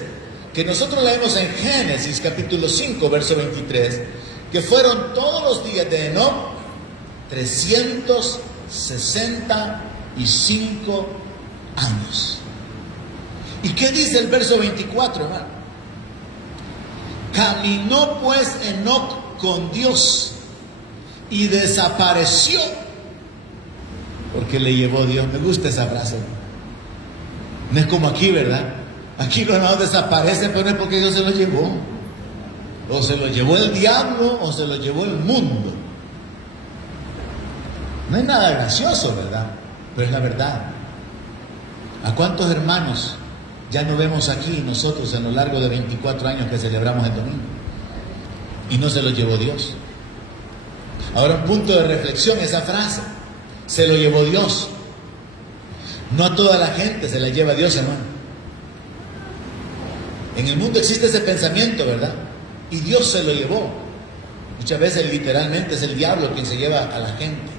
que nosotros leemos en Génesis capítulo 5 verso 23 que fueron todos los días de Enoc 365 años. ¿Y qué dice el verso 24, hermano? Caminó pues Enoc con Dios y desapareció porque le llevó Dios. Me gusta esa frase. No es como aquí, ¿verdad? Aquí los hermanos desaparecen, pero no es porque Dios se los llevó. O se los llevó el diablo, o se los llevó el mundo. No hay nada gracioso, ¿verdad? Pero es la verdad. ¿A cuántos hermanos ya no vemos aquí nosotros en lo largo de 24 años que celebramos el domingo? Y no se los llevó Dios. Ahora un punto de reflexión, esa frase. Se lo llevó Dios. No a toda la gente se la lleva Dios, hermano. En el mundo existe ese pensamiento, ¿verdad? Y Dios se lo llevó. Muchas veces literalmente es el diablo quien se lleva a la gente.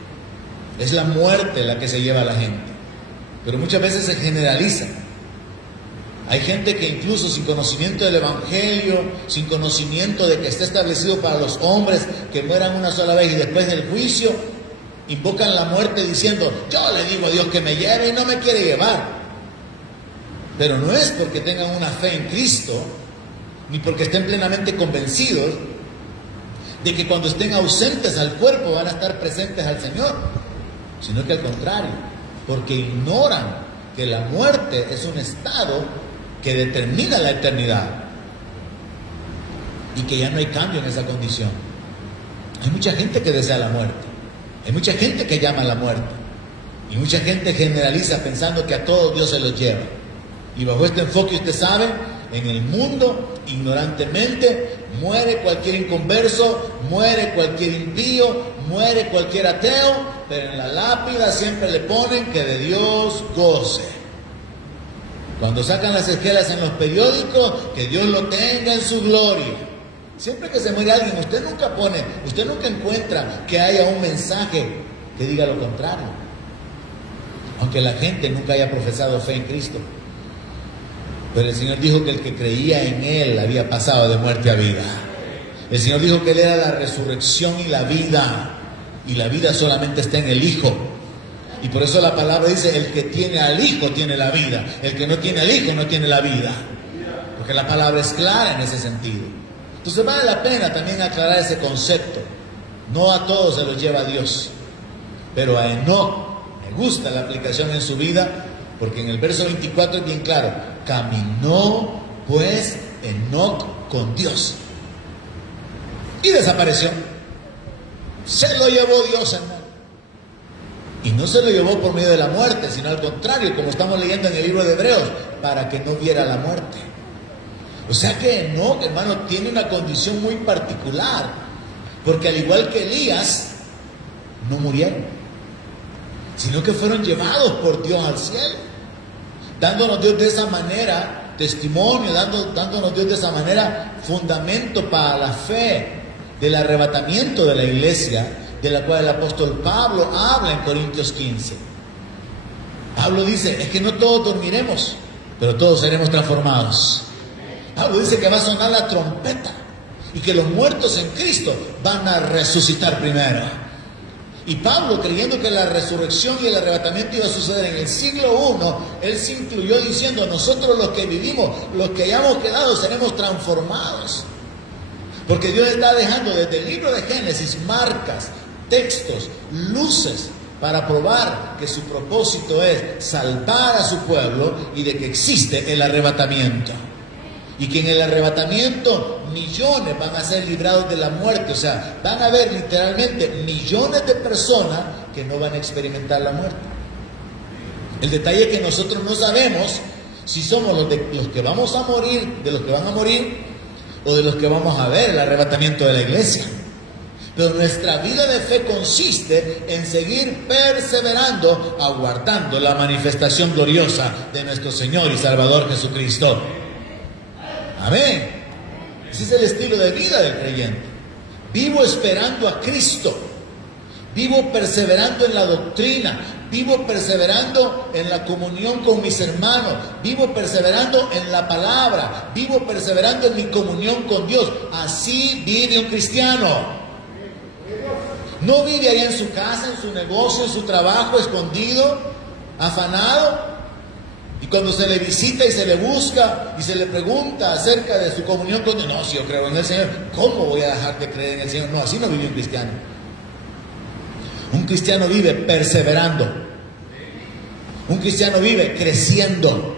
Es la muerte la que se lleva a la gente. Pero muchas veces se generaliza. Hay gente que incluso sin conocimiento del Evangelio, sin conocimiento de que está establecido para los hombres que mueran una sola vez y después del juicio, invocan la muerte diciendo, yo le digo a Dios que me lleve y no me quiere llevar. Pero no es porque tengan una fe en Cristo, ni porque estén plenamente convencidos de que cuando estén ausentes al cuerpo van a estar presentes al Señor, sino que al contrario, porque ignoran que la muerte es un estado que determina la eternidad y que ya no hay cambio en esa condición. Hay mucha gente que desea la muerte. Hay mucha gente que llama a la muerte. Y mucha gente generaliza pensando que a todos Dios se los lleva. Y bajo este enfoque, usted sabe, en el mundo, ignorantemente, muere cualquier inconverso, muere cualquier impío, muere cualquier ateo, pero en la lápida siempre le ponen que de Dios goce. Cuando sacan las esquelas en los periódicos, que Dios lo tenga en su gloria. Siempre que se muere alguien, usted nunca encuentra que haya un mensaje que diga lo contrario. Aunque la gente nunca haya profesado fe en Cristo. Pero el Señor dijo que el que creía en Él había pasado de muerte a vida. El Señor dijo que Él era la resurrección y la vida. Y la vida solamente está en el Hijo. Y por eso la palabra dice, el que tiene al Hijo tiene la vida. El que no tiene al Hijo no tiene la vida. Porque la palabra es clara en ese sentido. Entonces vale la pena también aclarar ese concepto. No a todos se los lleva Dios, pero a Enoc me gusta la aplicación en su vida, porque en el verso 24 es bien claro. Caminó pues Enoc con Dios y desapareció. Se lo llevó Dios, hermano. Y no se lo llevó por medio de la muerte, sino al contrario, como estamos leyendo en el libro de Hebreos, para que no viera la muerte. O sea que Enoc, hermano, tiene una condición muy particular, porque al igual que Elías, no murieron, sino que fueron llevados por Dios al cielo, dándonos Dios de esa manera testimonio, dándonos Dios de esa manera fundamento para la fe del arrebatamiento de la iglesia, de la cual el apóstol Pablo habla en Corintios 15. Pablo dice, es que no todos dormiremos, pero todos seremos transformados. Pablo dice que va a sonar la trompeta y que los muertos en Cristo van a resucitar primero. Y Pablo, creyendo que la resurrección y el arrebatamiento iba a suceder en el siglo I, él se incluyó diciendo, nosotros los que vivimos, los que hayamos quedado, seremos transformados. Porque Dios está dejando desde el libro de Génesis marcas, textos, luces para probar que su propósito es salvar a su pueblo y de que existe el arrebatamiento. Y que en el arrebatamiento millones van a ser librados de la muerte. O sea, van a haber literalmente millones de personas que no van a experimentar la muerte. El detalle es que nosotros no sabemos si somos los que vamos a morir, de los que van a morir, o de los que vamos a ver el arrebatamiento de la iglesia. Pero nuestra vida de fe consiste en seguir perseverando, aguardando la manifestación gloriosa de nuestro Señor y Salvador Jesucristo. Amén. Ese es el estilo de vida del creyente. Vivo esperando a Cristo. Vivo perseverando en la doctrina. Vivo perseverando en la comunión con mis hermanos. Vivo perseverando en la palabra. Vivo perseverando en mi comunión con Dios. Así vive un cristiano. No vive allá en su casa, en su negocio, en su trabajo, escondido, afanado. Y cuando se le visita y se le busca y se le pregunta acerca de su comunión con Dios, no, si yo creo en el Señor, ¿cómo voy a dejar de creer en el Señor? No, así no vive un cristiano. Un cristiano vive perseverando. Un cristiano vive creciendo.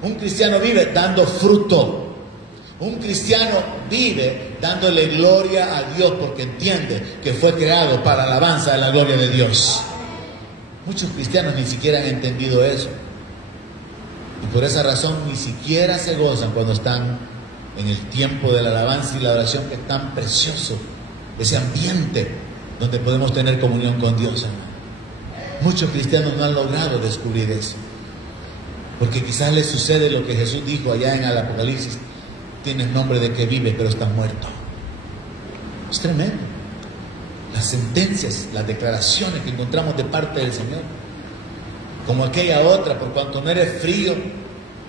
Un cristiano vive dando fruto. Un cristiano vive dándole gloria a Dios porque entiende que fue creado para la alabanza de la gloria de Dios. Muchos cristianos ni siquiera han entendido eso. Y por esa razón ni siquiera se gozan cuando están en el tiempo de la alabanza y la oración, que es tan precioso. Ese ambiente donde podemos tener comunión con Dios, hermano. Muchos cristianos no han logrado descubrir eso. Porque quizás les sucede lo que Jesús dijo allá en el Apocalipsis. Tienes nombre de que vives, pero estás muerto. Es tremendo. Las sentencias, las declaraciones que encontramos de parte del Señor. Como aquella otra, por cuanto no eres frío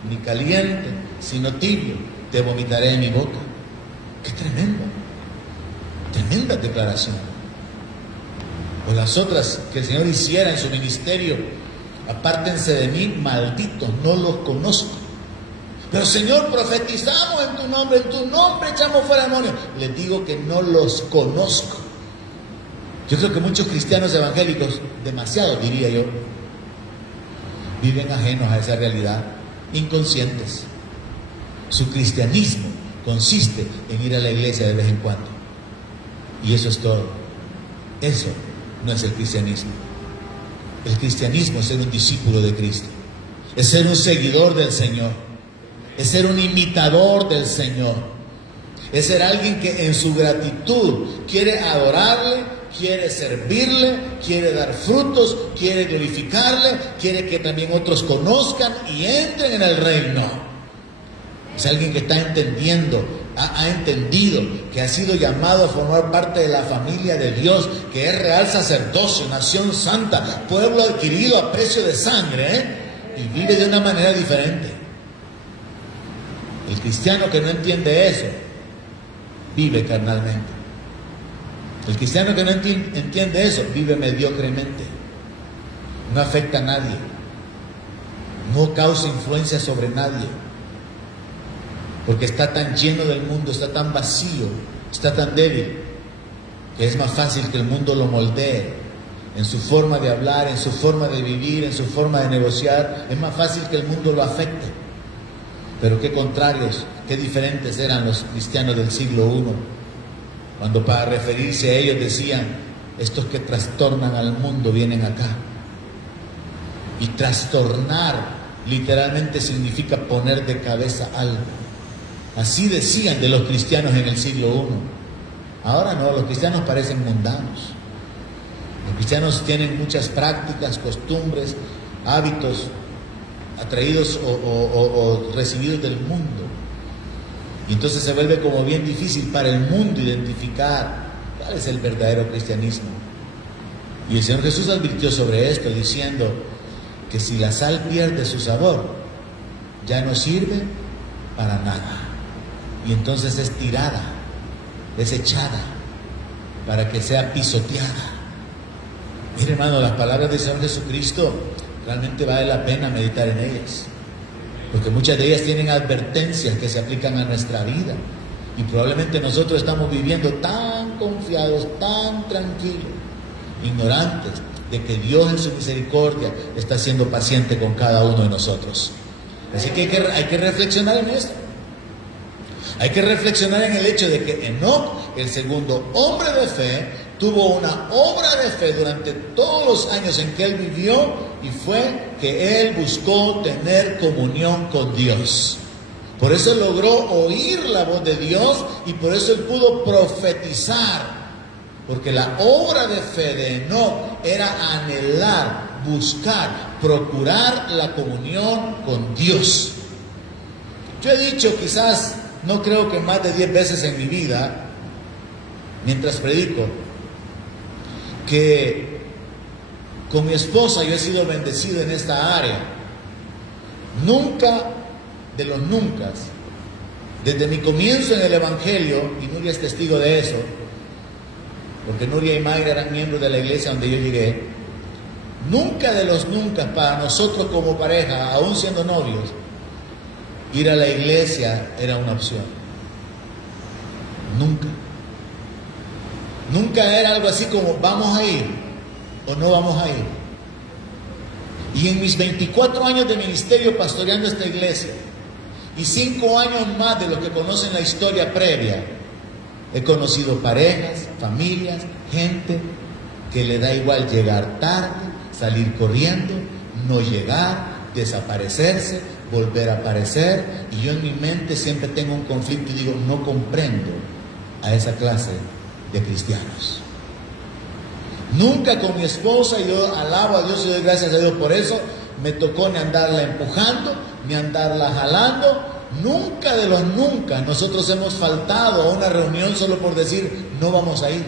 ni caliente, sino tibio, te vomitaré en mi boca. Qué tremendo. Tremenda declaración. O las otras que el Señor hiciera en su ministerio: apártense de mí, malditos, no los conozco. Pero Señor, profetizamos en tu nombre echamos fuera demonios. Les digo que no los conozco. Yo creo que muchos cristianos evangélicos, demasiado diría yo, viven ajenos a esa realidad, inconscientes. Su cristianismo consiste en ir a la iglesia de vez en cuando. Y eso es todo. Eso no es el cristianismo. El cristianismo es ser un discípulo de Cristo. Es ser un seguidor del Señor. Es ser un imitador del Señor. Es ser alguien que en su gratitud quiere adorarle, quiere servirle, quiere dar frutos, quiere glorificarle, quiere que también otros conozcan y entren en el reino. Es alguien que está entendiendo, ha entendido que ha sido llamado a formar parte de la familia de Dios, que es real sacerdocio, nación santa, pueblo adquirido a precio de sangre, y vive de una manera diferente. El cristiano que no entiende eso, vive carnalmente. El cristiano que no entiende eso, vive mediocremente. No afecta a nadie. No causa influencia sobre nadie. Porque está tan lleno del mundo, está tan vacío, está tan débil, que es más fácil que el mundo lo moldee en su forma de hablar, en su forma de vivir, en su forma de negociar. Es más fácil que el mundo lo afecte. Pero qué contrarios, qué diferentes eran los cristianos del siglo I, cuando para referirse a ellos decían: estos que trastornan al mundo vienen acá. Y trastornar literalmente significa poner de cabeza algo. Así decían de los cristianos en el siglo I. Ahora no, los cristianos parecen mundanos. Los cristianos tienen muchas prácticas, costumbres, hábitos atraídos o recibidos del mundo. Y entonces se vuelve como bien difícil para el mundo identificar cuál es el verdadero cristianismo. Y el Señor Jesús advirtió sobre esto diciendo que si la sal pierde su sabor, ya no sirve para nada. Y entonces es tirada, desechada, para que sea pisoteada. Mire, hermano, las palabras del Señor Jesucristo realmente vale la pena meditar en ellas, porque muchas de ellas tienen advertencias que se aplican a nuestra vida, y probablemente nosotros estamos viviendo tan confiados, tan tranquilos, ignorantes de que Dios en su misericordia está siendo paciente con cada uno de nosotros. Así que hay que reflexionar en esto. Hay que reflexionar en el hecho de que Enoc, el segundo hombre de fe, tuvo una obra de fe durante todos los años en que él vivió, y fue que él buscó tener comunión con Dios. Por eso logró oír la voz de Dios y por eso él pudo profetizar. Porque la obra de fe de Enoc era anhelar, buscar, procurar la comunión con Dios. Yo he dicho, quizás, no creo que más de 10 veces en mi vida, mientras predico, que con mi esposa yo he sido bendecido en esta área. Nunca, de los nunca, desde mi comienzo en el Evangelio, y Nuria es testigo de eso, porque Nuria y Mayra eran miembros de la iglesia donde yo llegué, nunca de los nunca para nosotros como pareja, aún siendo novios, ir a la iglesia era una opción. Nunca. Nunca era algo así como vamos a ir o no vamos a ir. Y en mis 24 años de ministerio pastoreando esta iglesia y 5 años más de lo que conocen la historia previa, he conocido parejas, familias, gente que le da igual llegar tarde, salir corriendo, no llegar, desaparecerse, volver a aparecer. Y yo en mi mente siempre tengo un conflicto y digo, no comprendo a esa clase de cristianos. Nunca con mi esposa, yo alabo a Dios y doy gracias a Dios por eso, me tocó ni andarla empujando, ni andarla jalando. Nunca de los nunca nosotros hemos faltado a una reunión solo por decir no vamos a ir.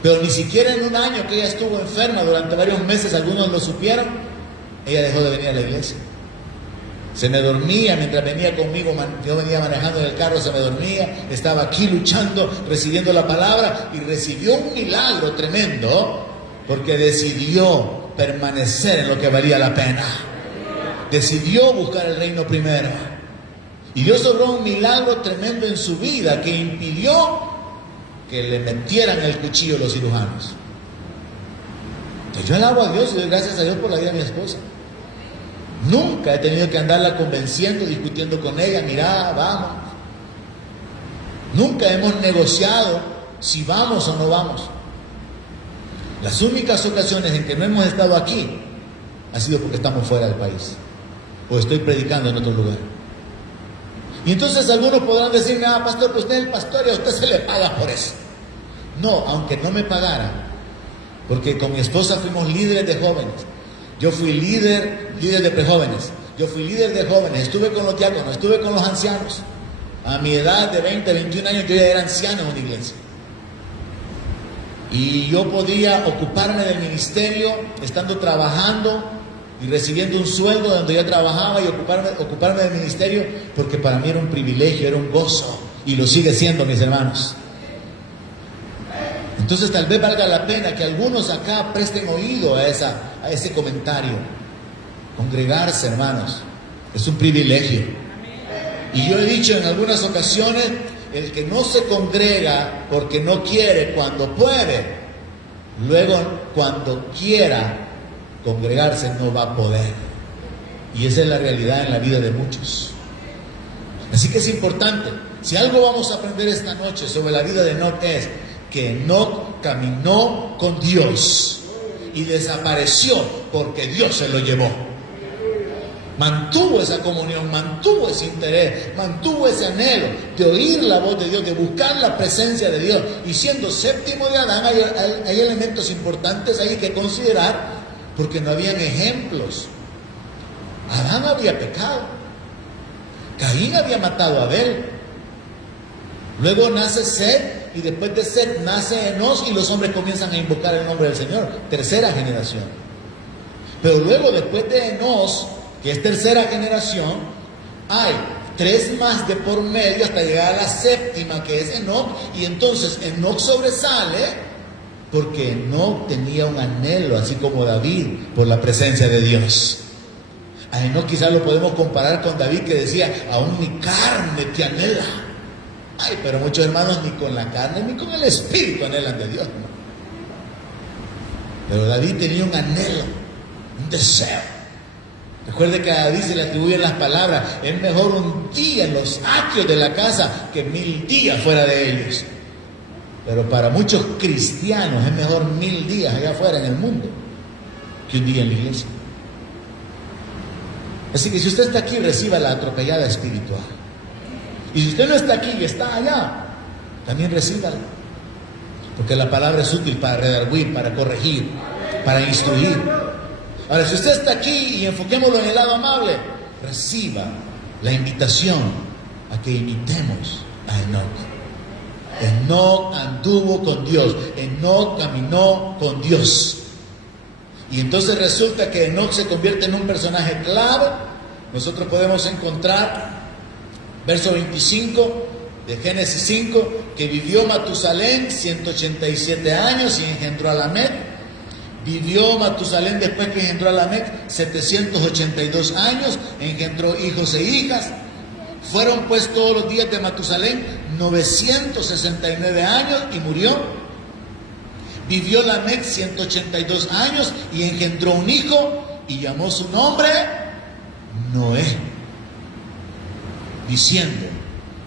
Pero ni siquiera en un año que ella estuvo enferma durante varios meses, algunos lo supieron, ella dejó de venir a la iglesia. Se me dormía mientras venía conmigo, yo venía manejando en el carro, se me dormía, estaba aquí luchando, recibiendo la palabra, y recibió un milagro tremendo porque decidió permanecer en lo que valía la pena. Decidió buscar el reino primero. Y Dios obró un milagro tremendo en su vida que impidió que le metieran el cuchillo los cirujanos. Entonces yo alabo a Dios y doy gracias a Dios por la vida de mi esposa. Nunca he tenido que andarla convenciendo, discutiendo con ella, mira, vamos. Nunca hemos negociado si vamos o no vamos. Las únicas ocasiones en que no hemos estado aquí ha sido porque estamos fuera del país o estoy predicando en otro lugar. Y entonces algunos podrán decirme, pastor, pues usted es el pastor y a usted se le paga por eso. No, aunque no me pagaran, porque con mi esposa fuimos líderes de jóvenes. Yo fui líder de prejóvenes, yo fui líder de jóvenes, estuve con los diáconos, estuve con los ancianos. A mi edad de 20, 21 años yo ya era anciano en una iglesia. Y yo podía ocuparme del ministerio estando trabajando y recibiendo un sueldo donde yo trabajaba, y ocuparme del ministerio, porque para mí era un privilegio, era un gozo, y lo sigue siendo, mis hermanos. Entonces tal vez valga la pena que algunos acá presten oído a ese comentario. Congregarse, hermanos, es un privilegio. Y yo he dicho en algunas ocasiones, el que no se congrega porque no quiere cuando puede, luego cuando quiera congregarse no va a poder. Y esa es la realidad en la vida de muchos. Así que es importante, si algo vamos a aprender esta noche sobre la vida de Enoc, es que Enoc caminó con Dios y desapareció porque Dios se lo llevó. Mantuvo esa comunión, mantuvo ese interés, mantuvo ese anhelo de oír la voz de Dios, de buscar la presencia de Dios. Y siendo séptimo de Adán, hay elementos importantes ahí que considerar, porque no habían ejemplos. Adán había pecado, Caín había matado a Abel, luego nace Set, y después de Set nace Enos, y los hombres comienzan a invocar el nombre del Señor, tercera generación. Pero luego, después de Enos, que es tercera generación, hay 3 más de por medio hasta llegar a la séptima, que es Enoc. Y entonces Enoc sobresale porque Enoc tenía un anhelo, así como David, por la presencia de Dios. A Enoc quizás lo podemos comparar con David, que decía, aún mi carne te anhela. Ay, pero muchos hermanos ni con la carne ni con el espíritu anhelan de Dios, ¿no? Pero David tenía un anhelo, un deseo. Recuerde que a David se le atribuyen las palabras: es mejor un día en los atrios de la casa que 1000 días fuera de ellos. Pero para muchos cristianos es mejor 1000 días allá afuera en el mundo que un día en la iglesia. Así que si usted está aquí, reciba la atropellada espiritual. Y si usted no está aquí y está allá, también recíbala. Porque la palabra es útil para redarguir, para corregir, para instruir. Ahora, si usted está aquí y enfoquémoslo en el lado amable, reciba la invitación a que imitemos a Enoc. Enoc anduvo con Dios, Enoc caminó con Dios. Y entonces resulta que Enoc se convierte en un personaje clave. Nosotros podemos encontrar, verso 25 de Génesis 5, que vivió Matusalén 187 años y engendró a Lamec. Vivió Matusalén después que engendró a Lamec 782 años, engendró hijos e hijas. Fueron pues todos los días de Matusalén 969 años y murió. Vivió Lamec 182 años y engendró un hijo y llamó su nombre Noé, diciendo: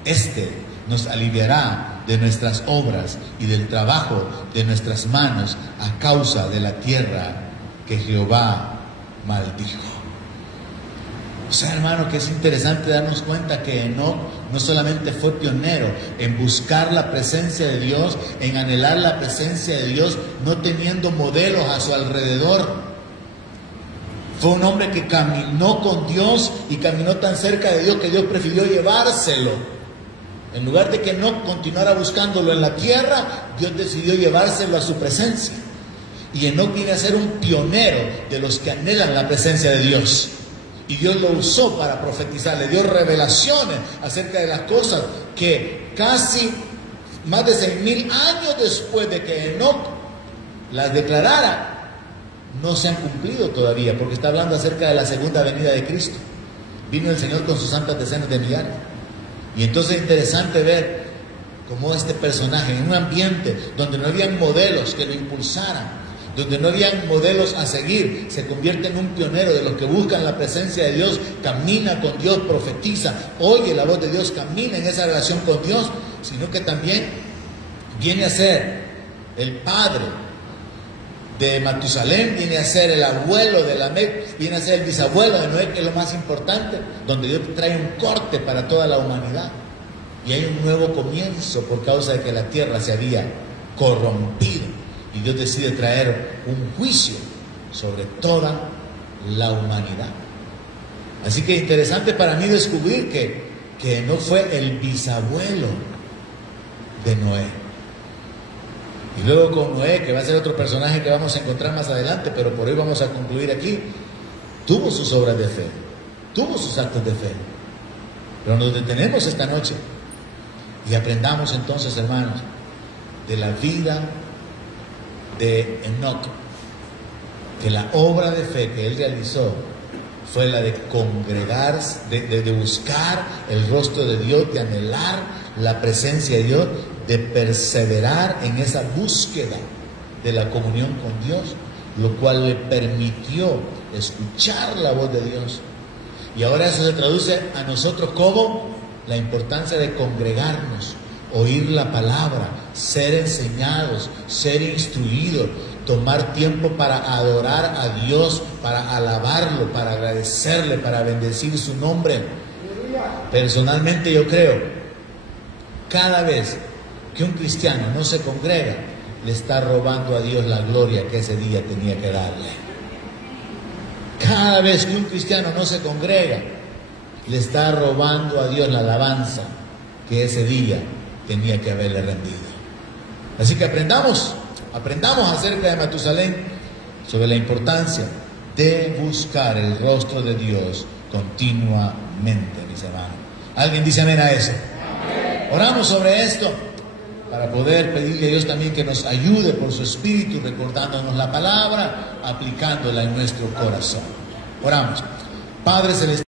este nos aliviará de nuestras obras y del trabajo de nuestras manos a causa de la tierra que Jehová maldijo. O sea, hermano, que es interesante darnos cuenta que Enoc no solamente fue pionero en buscar la presencia de Dios, en anhelar la presencia de Dios, no teniendo modelos a su alrededor. Fue un hombre que caminó con Dios y caminó tan cerca de Dios que Dios prefirió llevárselo. En lugar de que Enoc continuara buscándolo en la tierra, Dios decidió llevárselo a su presencia. Y Enoc viene a ser un pionero de los que anhelan la presencia de Dios. Y Dios lo usó para profetizar, le dio revelaciones acerca de las cosas que casi más de 6000 años después de que Enoc las declarara, no se han cumplido todavía, porque está hablando acerca de la segunda venida de Cristo. Vino el Señor con sus santas decenas de millares. Y entonces es interesante ver cómo este personaje, en un ambiente donde no habían modelos que lo impulsaran, donde no habían modelos a seguir, se convierte en un pionero de los que buscan la presencia de Dios, camina con Dios, profetiza, oye la voz de Dios, camina en esa relación con Dios, sino que también viene a ser el padre de Matusalén, viene a ser el abuelo de Lamec, viene a ser el bisabuelo de Noé, que es lo más importante, donde Dios trae un corte para toda la humanidad. Y hay un nuevo comienzo por causa de que la tierra se había corrompido. Y Dios decide traer un juicio sobre toda la humanidad. Así que interesante para mí descubrir que no fue el bisabuelo de Noé. Y luego con Noé, que va a ser otro personaje que vamos a encontrar más adelante, pero por hoy vamos a concluir aquí, tuvo sus obras de fe, tuvo sus actos de fe. Pero nos detenemos esta noche y aprendamos entonces, hermanos, de la vida de Enoc, que la obra de fe que él realizó fue la de congregarse, de buscar el rostro de Dios, de anhelar la presencia de Dios, de perseverar en esa búsqueda de la comunión con Dios, lo cual le permitió escuchar la voz de Dios. Y ahora eso se traduce a nosotros como la importancia de congregarnos, oír la palabra, ser enseñados, ser instruidos, tomar tiempo para adorar a Dios, para alabarlo, para agradecerle, para bendecir su nombre. Personalmente yo creo, cada vez que un cristiano no se congrega, le está robando a Dios la gloria que ese día tenía que darle. Cada vez que un cristiano no se congrega, le está robando a Dios la alabanza que ese día tenía que haberle rendido. Así que aprendamos acerca de Matusalén, sobre la importancia de buscar el rostro de Dios continuamente, mis hermanos. ¿Alguien dice amén a eso? Amén. Oramos sobre esto para poder pedirle a Dios también que nos ayude por su Espíritu, recordándonos la palabra, aplicándola en nuestro corazón. Oramos. Padre Celestial,